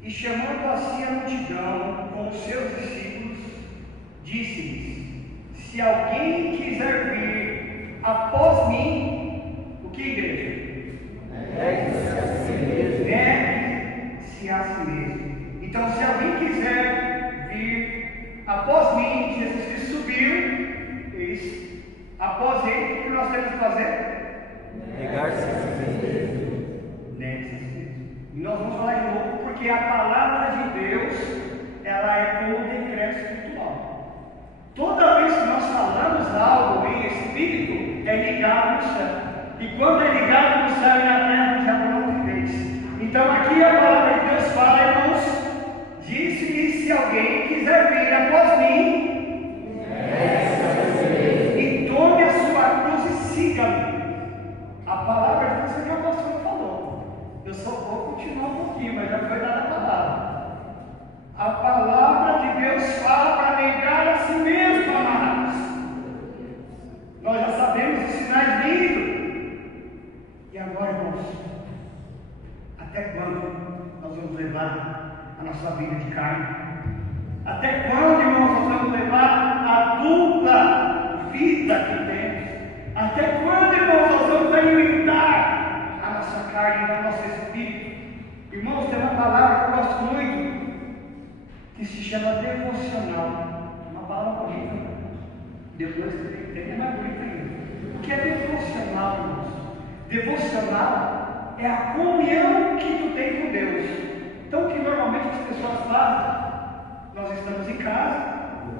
E chamando a si a multidão com os seus discípulos, disse-lhes: se alguém quiser vir após mim, o que, igreja? Negue-se a si mesmo. Então, se alguém quiser vir após mim, Jesus Cristo subiu, após ele, o que nós temos que fazer? Negar-se a si mesmo. E nós vamos falar de novo, porque a palavra de Deus, ela é como decreto espiritual. Toda vez que nós falamos algo em espírito, é ligado no céu. E quando é ligado no céu e na terra, já não tem vez. Então aqui a palavra de Deus fala, irmãos, disse-lhe: se alguém quiser vir após mim, e tome a sua cruz e siga-me. A palavra de Deus é que o pastor falou. Eu só vou continuar um pouquinho, mas já foi dada a palavra. A palavra de Deus fala para negar a si mesmo, amados. Nós já sabemos os sinais vindo. E agora, irmãos, até quando nós vamos levar a nossa vida de carne? Até quando palavra que eu gosto muito, que se chama devocional. Uma palavra bonita. Depois tem mais bonita ainda. O que é devocional, irmãos? Devocional é a comunhão que tu tem com Deus. Então, o que normalmente as pessoas fazem? Nós estamos em casa,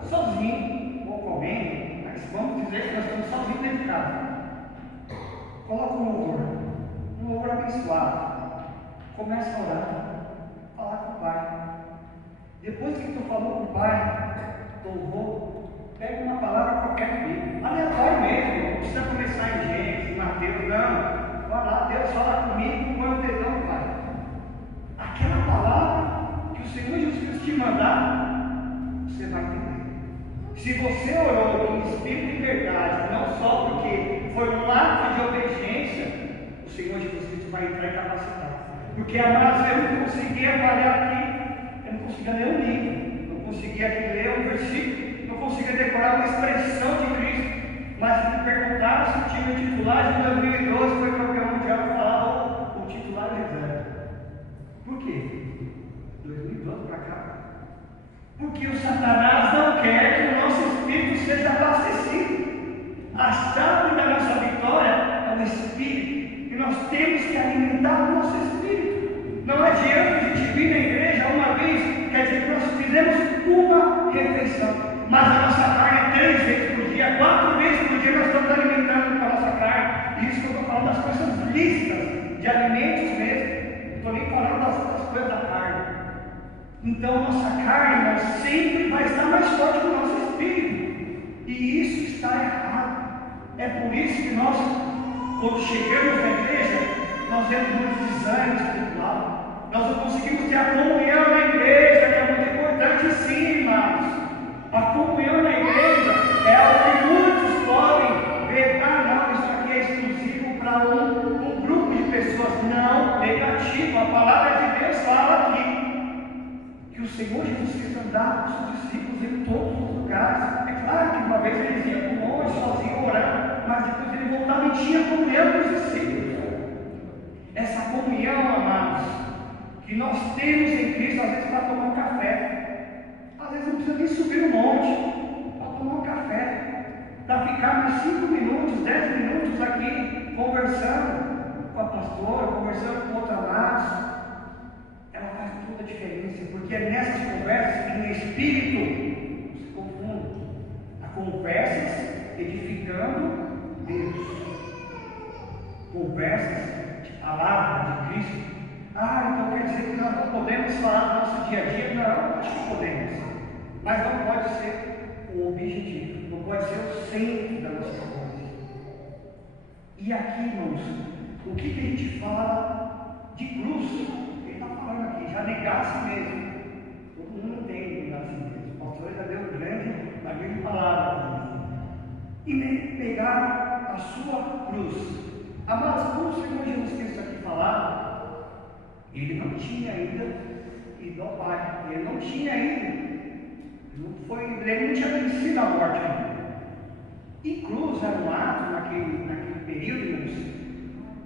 sozinhos, ou com alguém, mas vamos dizer que nós estamos sozinhos dentro de casa. Coloca um louvor abençoado. Começa a orar, falar com o Pai. Depois que tu falou com o Pai, louvor, pega uma palavra qualquer na Bíblia, aleatório mesmo, não precisa começar em Gênesis, em Mateus, não. Vai lá, Deus fala comigo, põe o dedão, Pai. Aquela palavra que o Senhor Jesus Cristo te mandar, você vai entender. Se você orou em espírito e verdade, não só porque foi um ato de obediência, o Senhor Jesus Cristo vai entrar e capacitar. Porque, amados, eu não conseguia avaliar aqui, eu não conseguia ler um livro, não conseguia ler um versículo, não conseguia decorar uma expressão de Cristo. Mas se me perguntaram se o time titular de 2012 foi campeão mundial, eu falava o titular reserva. Por quê? 2012 para cá? Porque o Satanás não quer que o nosso espírito seja abastecido. A chave da nossa vitória é o Espírito. E nós temos que alimentar o nosso Espírito. Não adianta a gente vir na igreja uma vez, quer dizer que nós fizemos uma refeição. Mas a nossa carne é 3 vezes por dia, 4 vezes por dia nós estamos alimentando com a nossa carne. Isso que eu estou falando das coisas lícitas, de alimentos mesmo. Não estou nem falando das outras coisas da carne. Então nossa carne, irmão, sempre vai estar mais forte que o nosso espírito. E isso está errado. É por isso que nós, quando chegamos na igreja, nós temos muito desânimo espiritual. Nós não conseguimos ter a comunhão na igreja, que é muito importante, sim, irmãos. A comunhão na igreja é algo que muitos podem ver. Ah, não, isso aqui é exclusivo para um grupo de pessoas. Não, negativo. A palavra de Deus fala aqui que o Senhor Jesus Cristo andava com os discípulos em todos os lugares. É claro que uma vez ele ia para o monte sozinho orando, mas depois ele voltava e tinha comunhão com os discípulos. Essa comunhão, amados, que nós temos em Cristo, às vezes para tomar um café. Às vezes não precisa nem subir no monte para tomar um café, para ficarmos 5 minutos, 10 minutos aqui conversando com a pastora, conversando com outros amados. Ela faz toda a diferença, porque é nessas conversas que no espírito se confunde. Há conversas edificando Deus, conversas de palavra de Cristo. Ah, então quer dizer que nós não podemos falar do nosso dia a dia? Não, acho que podemos, mas não pode ser o objetivo, não pode ser o centro da nossa conversa. E aqui, irmãos, o que a gente fala de cruz? Ele está falando aqui, já negasse mesmo. Todo mundo entende negar assim mesmo. O pastor já deu uma grande palavra. E nem pegar a sua cruz. Amados, como o Senhor Jesus Cristo aqui falava, ele não tinha ainda ido ao Pai, ele não tinha ainda, ele não tinha vencido a morte ainda. E cruz era um ato naquele período, irmãos,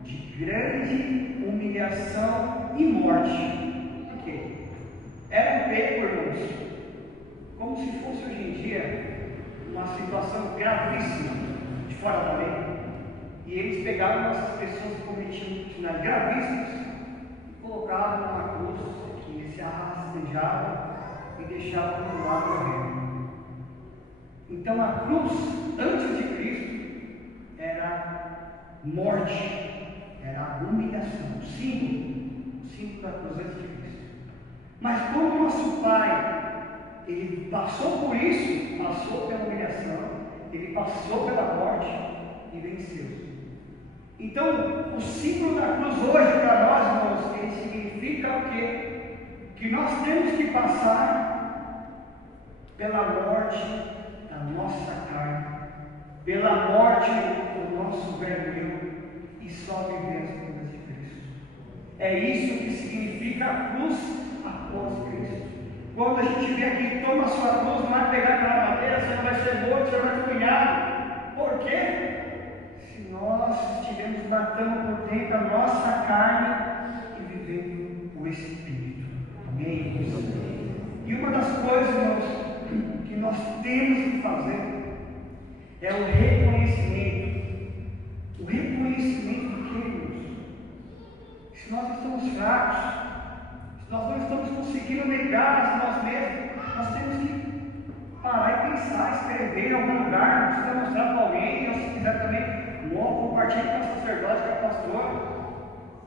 de grande humilhação e morte. Por quê? Era um pego, irmãos, como se fosse hoje em dia uma situação gravíssima, de fora da lei. E eles pegavam essas pessoas que cometiam sinais gravíssimos, colocavam na cruz, que eles se arrastejavam e deixavam do lado morrer. Então a cruz, antes de Cristo, era morte, era humilhação, o símbolo da cruz antes de Cristo. Mas como nosso Pai, ele passou por isso, passou pela humilhação, ele passou pela morte e venceu. Então, o símbolo da cruz hoje para nós, irmãos, ele significa o quê? Que nós temos que passar pela morte da nossa carne, pela morte do nosso velho eu, e só viver as coisas de Cristo. É isso que significa a cruz após Cristo. Quando a gente vê aqui, toma a sua cruz, não vai pegar aquela madeira, você não vai ser morto, você vai ser cunhado. Por quê? Nós estivemos matando por dentro a nossa carne e vivendo o Espírito. Amém. E uma das coisas, irmãos, que nós temos que fazer é o reconhecimento. O reconhecimento de quem, irmãos? Se nós estamos fracos, se nós não estamos conseguindo negar a nós mesmos, nós temos que parar e pensar, escrever em algum lugar, não precisa mostrar para alguém, ou se quiser também, compartilhe com o sacerdote, com o pastor.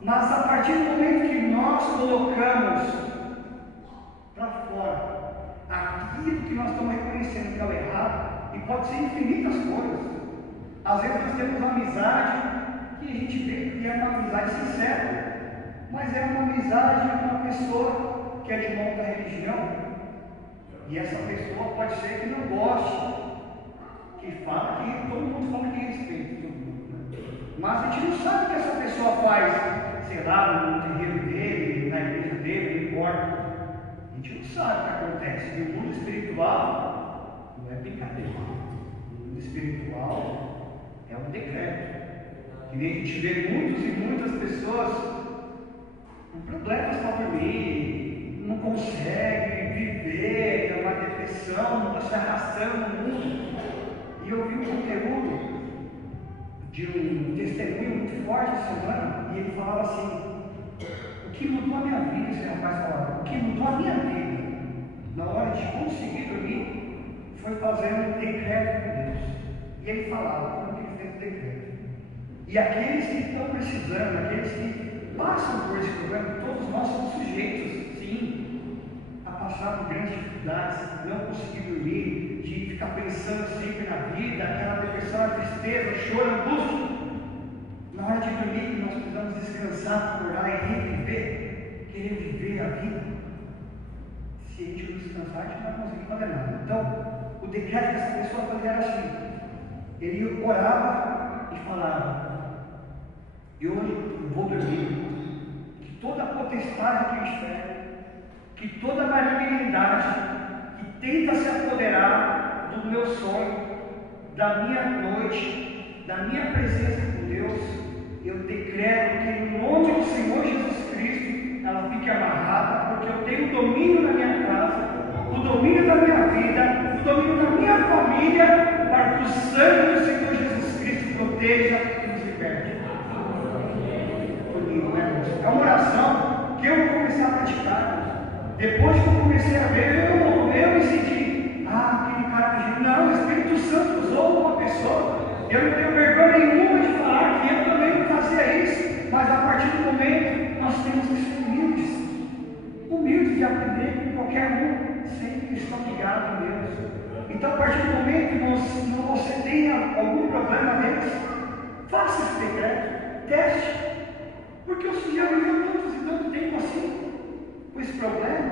Mas a partir do momento que nós colocamos para fora aquilo que nós estamos reconhecendo que é o errado, e pode ser infinitas coisas. Às vezes nós temos uma amizade que a gente vê que é uma amizade sincera, mas é uma amizade de uma pessoa que é de uma outra religião, e essa pessoa pode ser que não goste, que fala que todo mundo fala que respeita todo mundo, mas a gente não sabe o que essa pessoa faz, sei lá, no terreiro dele, na igreja dele, não importa. A gente não sabe o que acontece. E o mundo espiritual não é brincadeira. O mundo espiritual é um decreto. Que nem a gente vê muitos e muitas pessoas com problemas para dormir, não conseguem viver, é uma depressão, está se arrastando no mundo. E eu vi um conteúdo de um testemunho muito forte essa semana, e ele falava assim: o que mudou a minha vida, esse rapaz falava, o que mudou a minha vida na hora de conseguir dormir foi fazer um decreto com Deus. E ele falava como que ele fez o decreto. E aqueles que estão precisando, aqueles que passam por esse problema, todos nós somos sujeitos, sim, a passar por grandes dificuldades, não conseguir dormir, de ficar pensando sempre na vida, aquela depressão, a tristeza, o choro, a angústia. Na hora de dormir, nós precisamos descansar, acordar e reviver, querer viver a vida. Se a gente não descansar, a gente não vai conseguir fazer nada. Então, o decreto dessa pessoa fazia era assim: ele orava e falava: eu vou dormir, que toda a potestade que inferno, que toda a malignidade que tenta se apoderar do meu sonho, da minha noite, da minha presença com Deus, eu decreto que no nome do Senhor Jesus Cristo ela fique amarrada, porque eu tenho domínio na minha casa, o domínio da minha vida, o domínio da minha família, para que o sangue do Senhor Jesus Cristo proteja e nos liberte. É uma oração que eu vou começar a praticar. Depois que eu comecei a ver, eu me senti, aquele cara que não, o Espírito Santo usou uma pessoa. Eu não tenho vergonha nenhuma de falar que eu também fazia isso, mas a partir do momento nós temos que ser humildes de aprender com qualquer um, sempre estão ligados a Deus. Então, a partir do momento que você tenha algum problema deles, faça esse decreto, teste, porque você já viveu tantos e tanto tempo assim, com esse problema.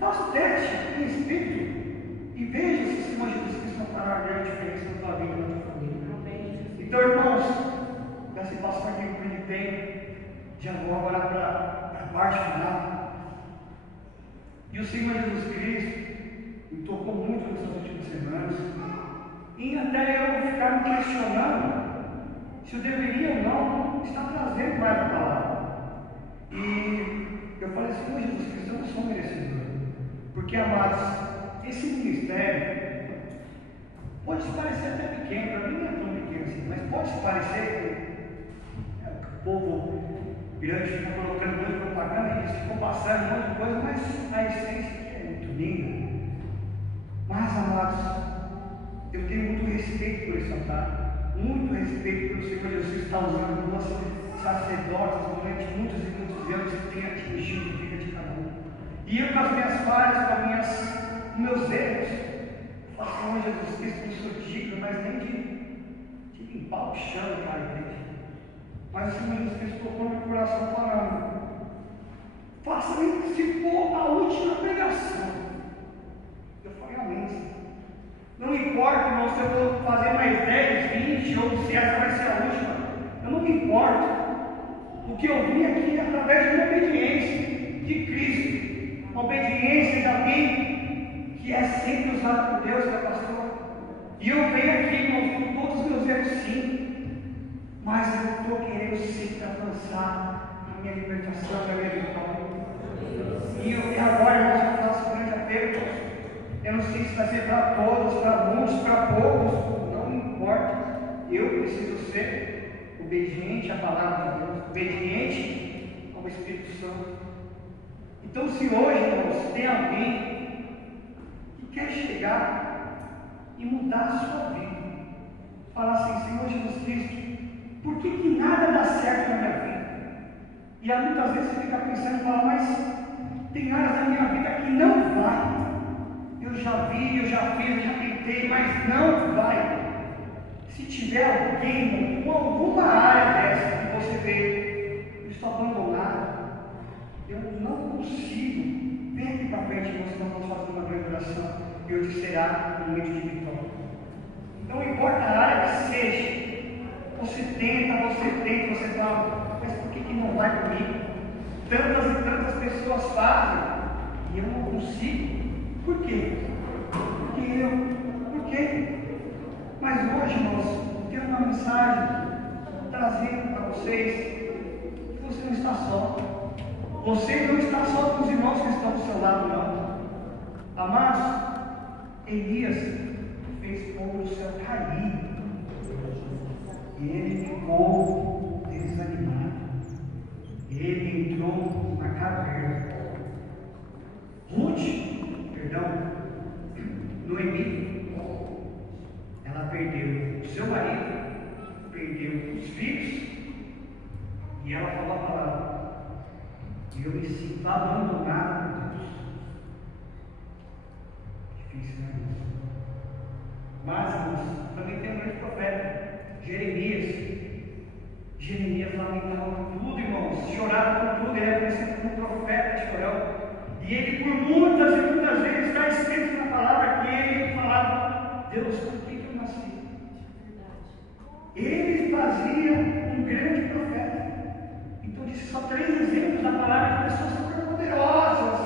Faça o teste em espírito e veja se o Senhor Jesus Cristo não fará grande diferença na tua vida e na tua família. Então, irmãos, já se passa para aqui por muito tempo, já vou agora para a parte final. E o Senhor Jesus Cristo me tocou muito nessas últimas semanas, e até eu ficar me questionando se eu deveria ou não estar trazendo mais a palavra. E eu falei assim: Senhor Jesus Cristo, eu não sou merecedor, porque, amados, esse ministério pode se parecer até pequeno, para mim não é tão pequeno assim, mas pode se parecer que o povo grande fica colocando muita propaganda, eles ficam passando um monte de coisa, mas a essência é muito linda. Mas, amados, eu tenho muito respeito por esse altar, muito respeito pelo Senhor Jesus está usando nossos sacerdotes durante muitos e muitos anos e tem atingido a vida de cada um. E eu, com as minhas falhas, com meus erros, falo: Senhor Jesus Cristo, não sou digno, mas nem de limpar o chão daquela igreja. Mas o Senhor Jesus Cristo tocou no meu coração falando: faça-me se for a última pregação. Eu falei: amém, Senhor. Não importa, irmão, se eu vou fazer mais 10, 20 ou se essa vai ser a última. Eu não me importo. O que eu vim aqui é através de uma obediência de Cristo, uma obediência de alguém que é sempre usado por Deus, que é pastor. E eu venho aqui, irmão, com todos os meus erros, sim, mas eu estou querendo sempre avançar na minha libertação, na minha vitória. E agora, irmãos, eu faço grande apelo. Eu não sei se vai ser para todos, para muitos, para poucos, não importa. Eu preciso ser obediente à palavra de Deus, obediente ao Espírito Santo. Então, se hoje, irmãos, tem alguém que quer chegar e mudar a sua vida, falar assim: Senhor Jesus Cristo, por que nada dá certo na minha vida? E aí muitas vezes você fica pensando e fala: mas tem áreas da minha vida que não vai. Eu já vi, eu já fiz, eu já tentei, mas não vai. Se tiver alguém com alguma área dessa que você vê, eu estou abandonado, eu não consigo, vem aqui para frente, nós vamos fazer uma grande oração e eu te será um momento de vitória. Não importa a área que seja, você tenta, você fala: mas por que não vai comigo? Tantas e tantas pessoas fazem e eu não consigo. Por quê? Por quê? Mas hoje, irmãos, eu tenho uma mensagem trazendo para vocês que você não está só. Você não está só com os irmãos que estão do seu lado, não. Amados, Elias fez o povo do céu cair. E ele ficou desanimado. Ele entrou na caverna. Noemi, ela perdeu o seu marido, perdeu os filhos, e ela falou a palavra: eu me sinto abandonada por Deus. Difícil, né? Mas também tem um grande profeta, Jeremias lamentava por tudo, irmãos, chorava por tudo. Ele era conhecido como profeta chorão. E ele, por muitas e muitas vezes, está escrito na palavra que ele falava: Deus, por que eu nasci? Ele fazia um grande profeta. Então, disse só 3 exemplos da palavra de pessoas super poderosas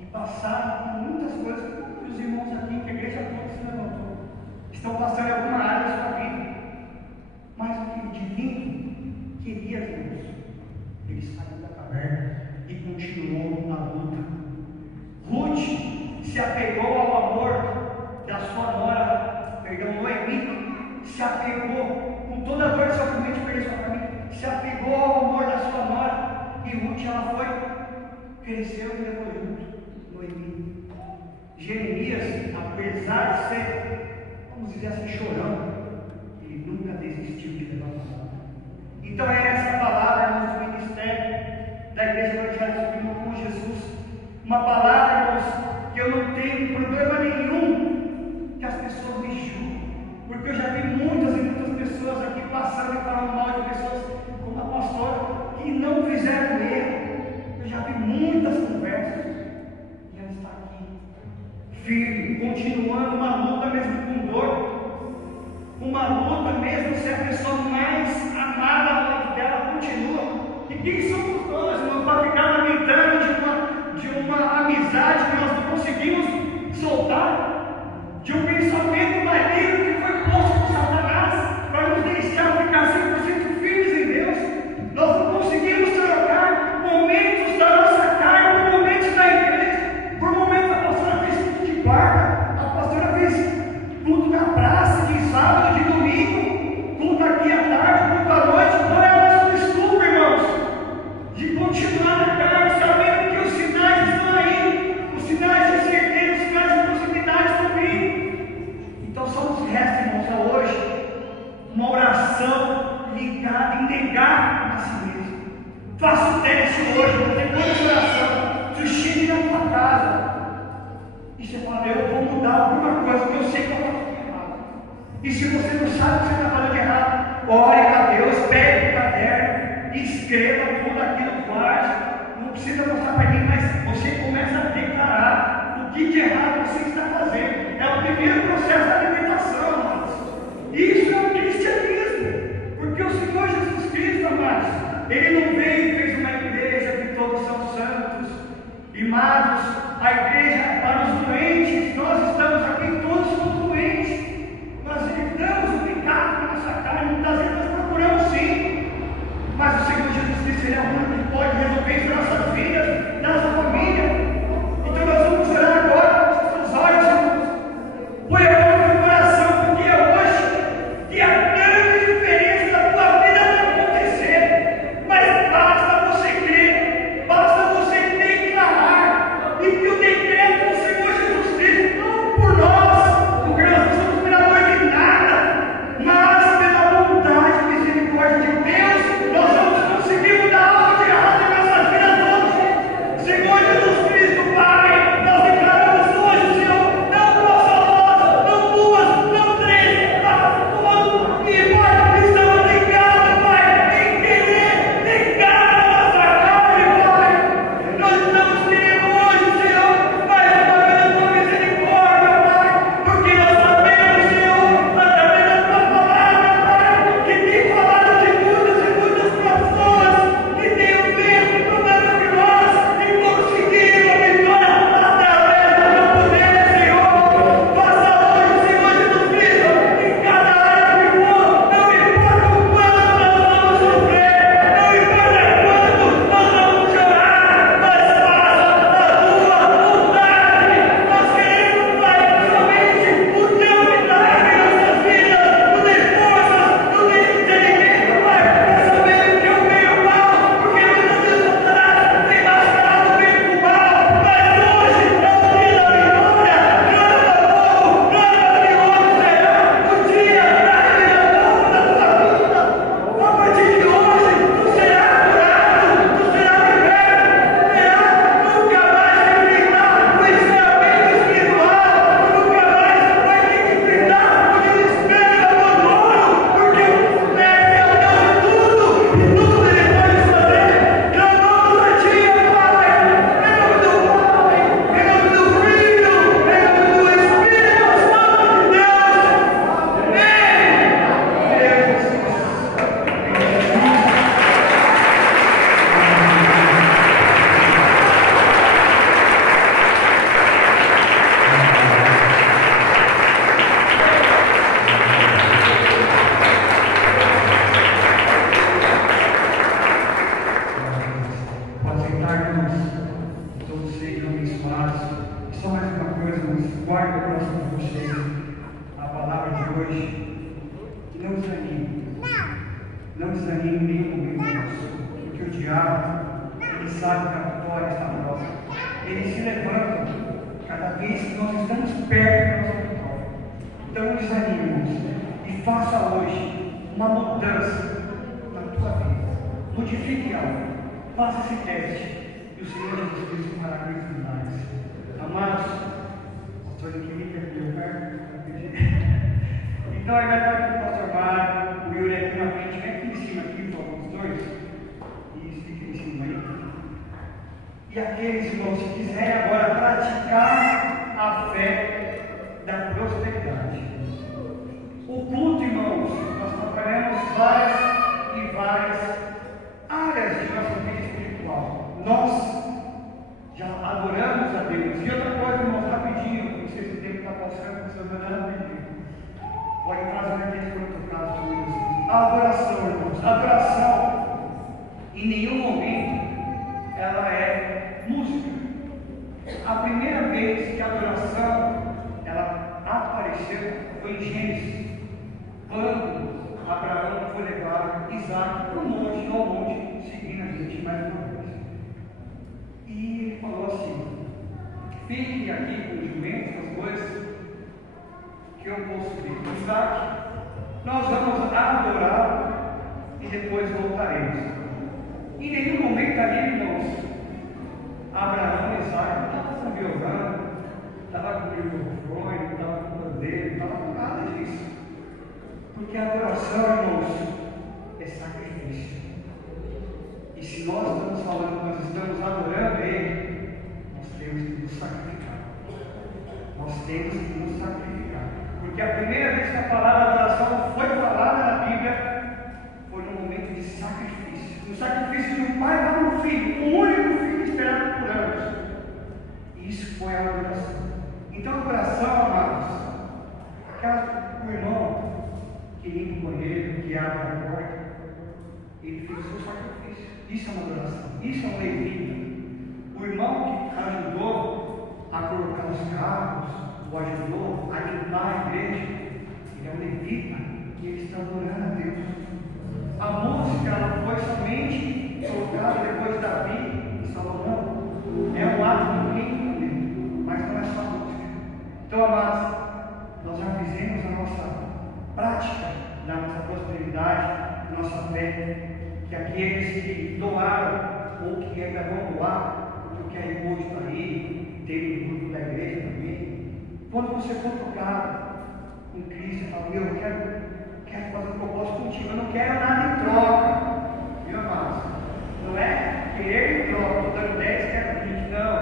e passaram por muitas coisas que os irmãos aqui, que a igreja toda se levantou, estão passando em alguma área da sua vida. Mas o que divino queria, Deus, ele saiu da caverna e continuou na luta. Ruth se apegou ao amor da sua nora, Noemi se apegou com toda a dor e sofrimento de perder sua família, se apegou ao amor da sua nora, e Ruth, ela foi, cresceu e levou junto Noemi. Jeremias, apesar de ser, vamos dizer assim, chorão, ele nunca desistiu de levar a palavra. Então é essa palavra no ministério da Igreja Evangélica com Jesus, uma palavra, irmãos, que eu não tenho problema nenhum que as pessoas me julguem, porque eu já vi muitas e muitas pessoas aqui passando e falando mal de pessoas como a pastora, que não fizeram erro. Eu já vi muitas conversas e ela está aqui firme, continuando uma luta mesmo com dor, uma luta mesmo se a pessoa mais amada ao lado dela continua. E quem somos nós, irmãos, para ficar lamentando de uma amizade que nós não conseguimos soltar, de um pensamento maligno que foi posto por Satanás para nos deixar ficar 100% firmes em Deus? Nós não conseguimos trocar momentos da nossa carne por momentos da igreja. Por momentos a pastora fez culto de quarta, a pastora fez culto na praça de sábado, de domingo, culto aqui à tarde, culto à noite. Qual é a nossa desculpa, irmãos, de continuar na carne, sabendo que os sinais estão aí, os sinais de certeza, os sinais de possibilidade estão vindo? Então só nos resta, irmãos, a hoje uma oração ligada em negar a si mesmo. Faça o teste hoje, depois da oração, se chega na tua casa e você fala: eu vou mudar alguma coisa que eu sei que eu faço errado. E se você não sabe que você está fazendo errado, ore a Deus, pegue o caderno, escreva tudo aquilo que faz. Não precisa mostrar para ninguém, mas você começa a declarar o que de errado você está fazendo. É o primeiro processo da libertação, amados. Isso é o cristianismo, porque o Senhor Jesus Cristo, amados, Ele não veio e fez uma igreja que todos são santos. Amados, a igreja é para os doentes. Nós estamos aqui, todos somos doentes. Nós herdamos o pecado na nossa carne, muitas vezes nós procuramos sim, mas o Senhor Jesus Cristo, Ele é o único que pode resolver isso nas nossas vidas, na desanime em nenhum momento, irmãos, porque o diabo, ele sabe que a vitória está próxima. Ele se levanta cada vez que nós estamos perto da nossa vitória. Então não desanime, irmãos, e faça hoje uma mudança na tua vida. Modifique algo. Faça esse teste. E o Senhor Jesus Cristo fará grandes milagres. Amados, o pastor aqui me perdeu, então ele vai estar aqui com o pastor Mário, o Yuri aqui na frente, vem aqui em cima, aqui, por favor, os dois. Isso, fica em cima aí. E aqueles irmãos que quiserem agora praticar a fé da prosperidade. O culto, irmãos, nós trabalhamos várias e várias áreas de nossa vida espiritual. Nós já adoramos a Deus. E outra coisa, irmãos, rapidinho, não sei se o tempo está passando, você vai dar rapidinho. Pode trazer aqueles que foram tocados por Deus. A adoração, irmãos, a adoração, em nenhum momento, ela é música. A primeira vez que a adoração ela apareceu foi em Gênesis, quando Abraão foi levar Isaac para o monte, ao monte, seguindo a gente mais uma vez. E ele falou assim: fique aqui com os jumentos, as coisas que eu vou subir. Isaac, nós vamos adorar e depois voltaremos. Em nenhum momento ali, irmãos, Abraão e Isaac não estavam com violão, não estavam com microfone, não estavam com bandeira, não estavam com nada disso. Porque a adoração, irmãos, é sacrifício. E se nós estamos falando que nós estamos adorando Ele, nós temos que nos sacrificar. Nós temos que nos sacrificar. Porque a primeira vez que a palavra adoração foi falada na Bíblia foi num momento de sacrifício. No sacrifício do pai para o filho, o único filho esperado por anos. E isso foi a adoração. Então a adoração, amados, o irmão que limpa o banheiro, que abre a porta, ele fez o seu sacrifício. Isso é uma adoração. Isso é um levita. O irmão que ajudou a colocar os carros, o ajudou a limpar a igreja, ele é um levita e ele está adorando a Deus. A música ela foi somente colocada depois de Davi e Salomão. É um ato do reino, mas não é só música. Então, amados, nós já fizemos a nossa prática da nossa prosperidade, da nossa fé, que aqueles que doaram ou que ainda vão doar, porque a igreja está aí, tem o grupo da igreja também. Quando você for tocado em Cristo, fala: eu quero fazer um propósito contigo, eu não quero nada em troca, viu, amados? Não é querer em troca, estou dando 10, quero 20, não.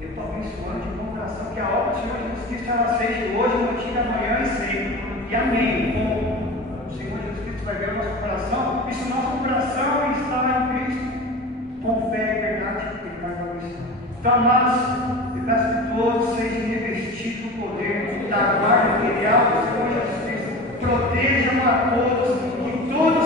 Eu estou abençoando de bom coração que a obra do Senhor Jesus Cristo ela seja hoje, noite, amanhã e sempre. E amém. Como o Senhor Jesus Cristo vai ver o nosso coração, e se o nosso coração está em Cristo, com fé e verdade, Ele vai abençoar. Então, amados, eu peço que todos sejam revestidos do poder da guarda imperial do Senhor Jesus Cristo. Protejam a todos, que todos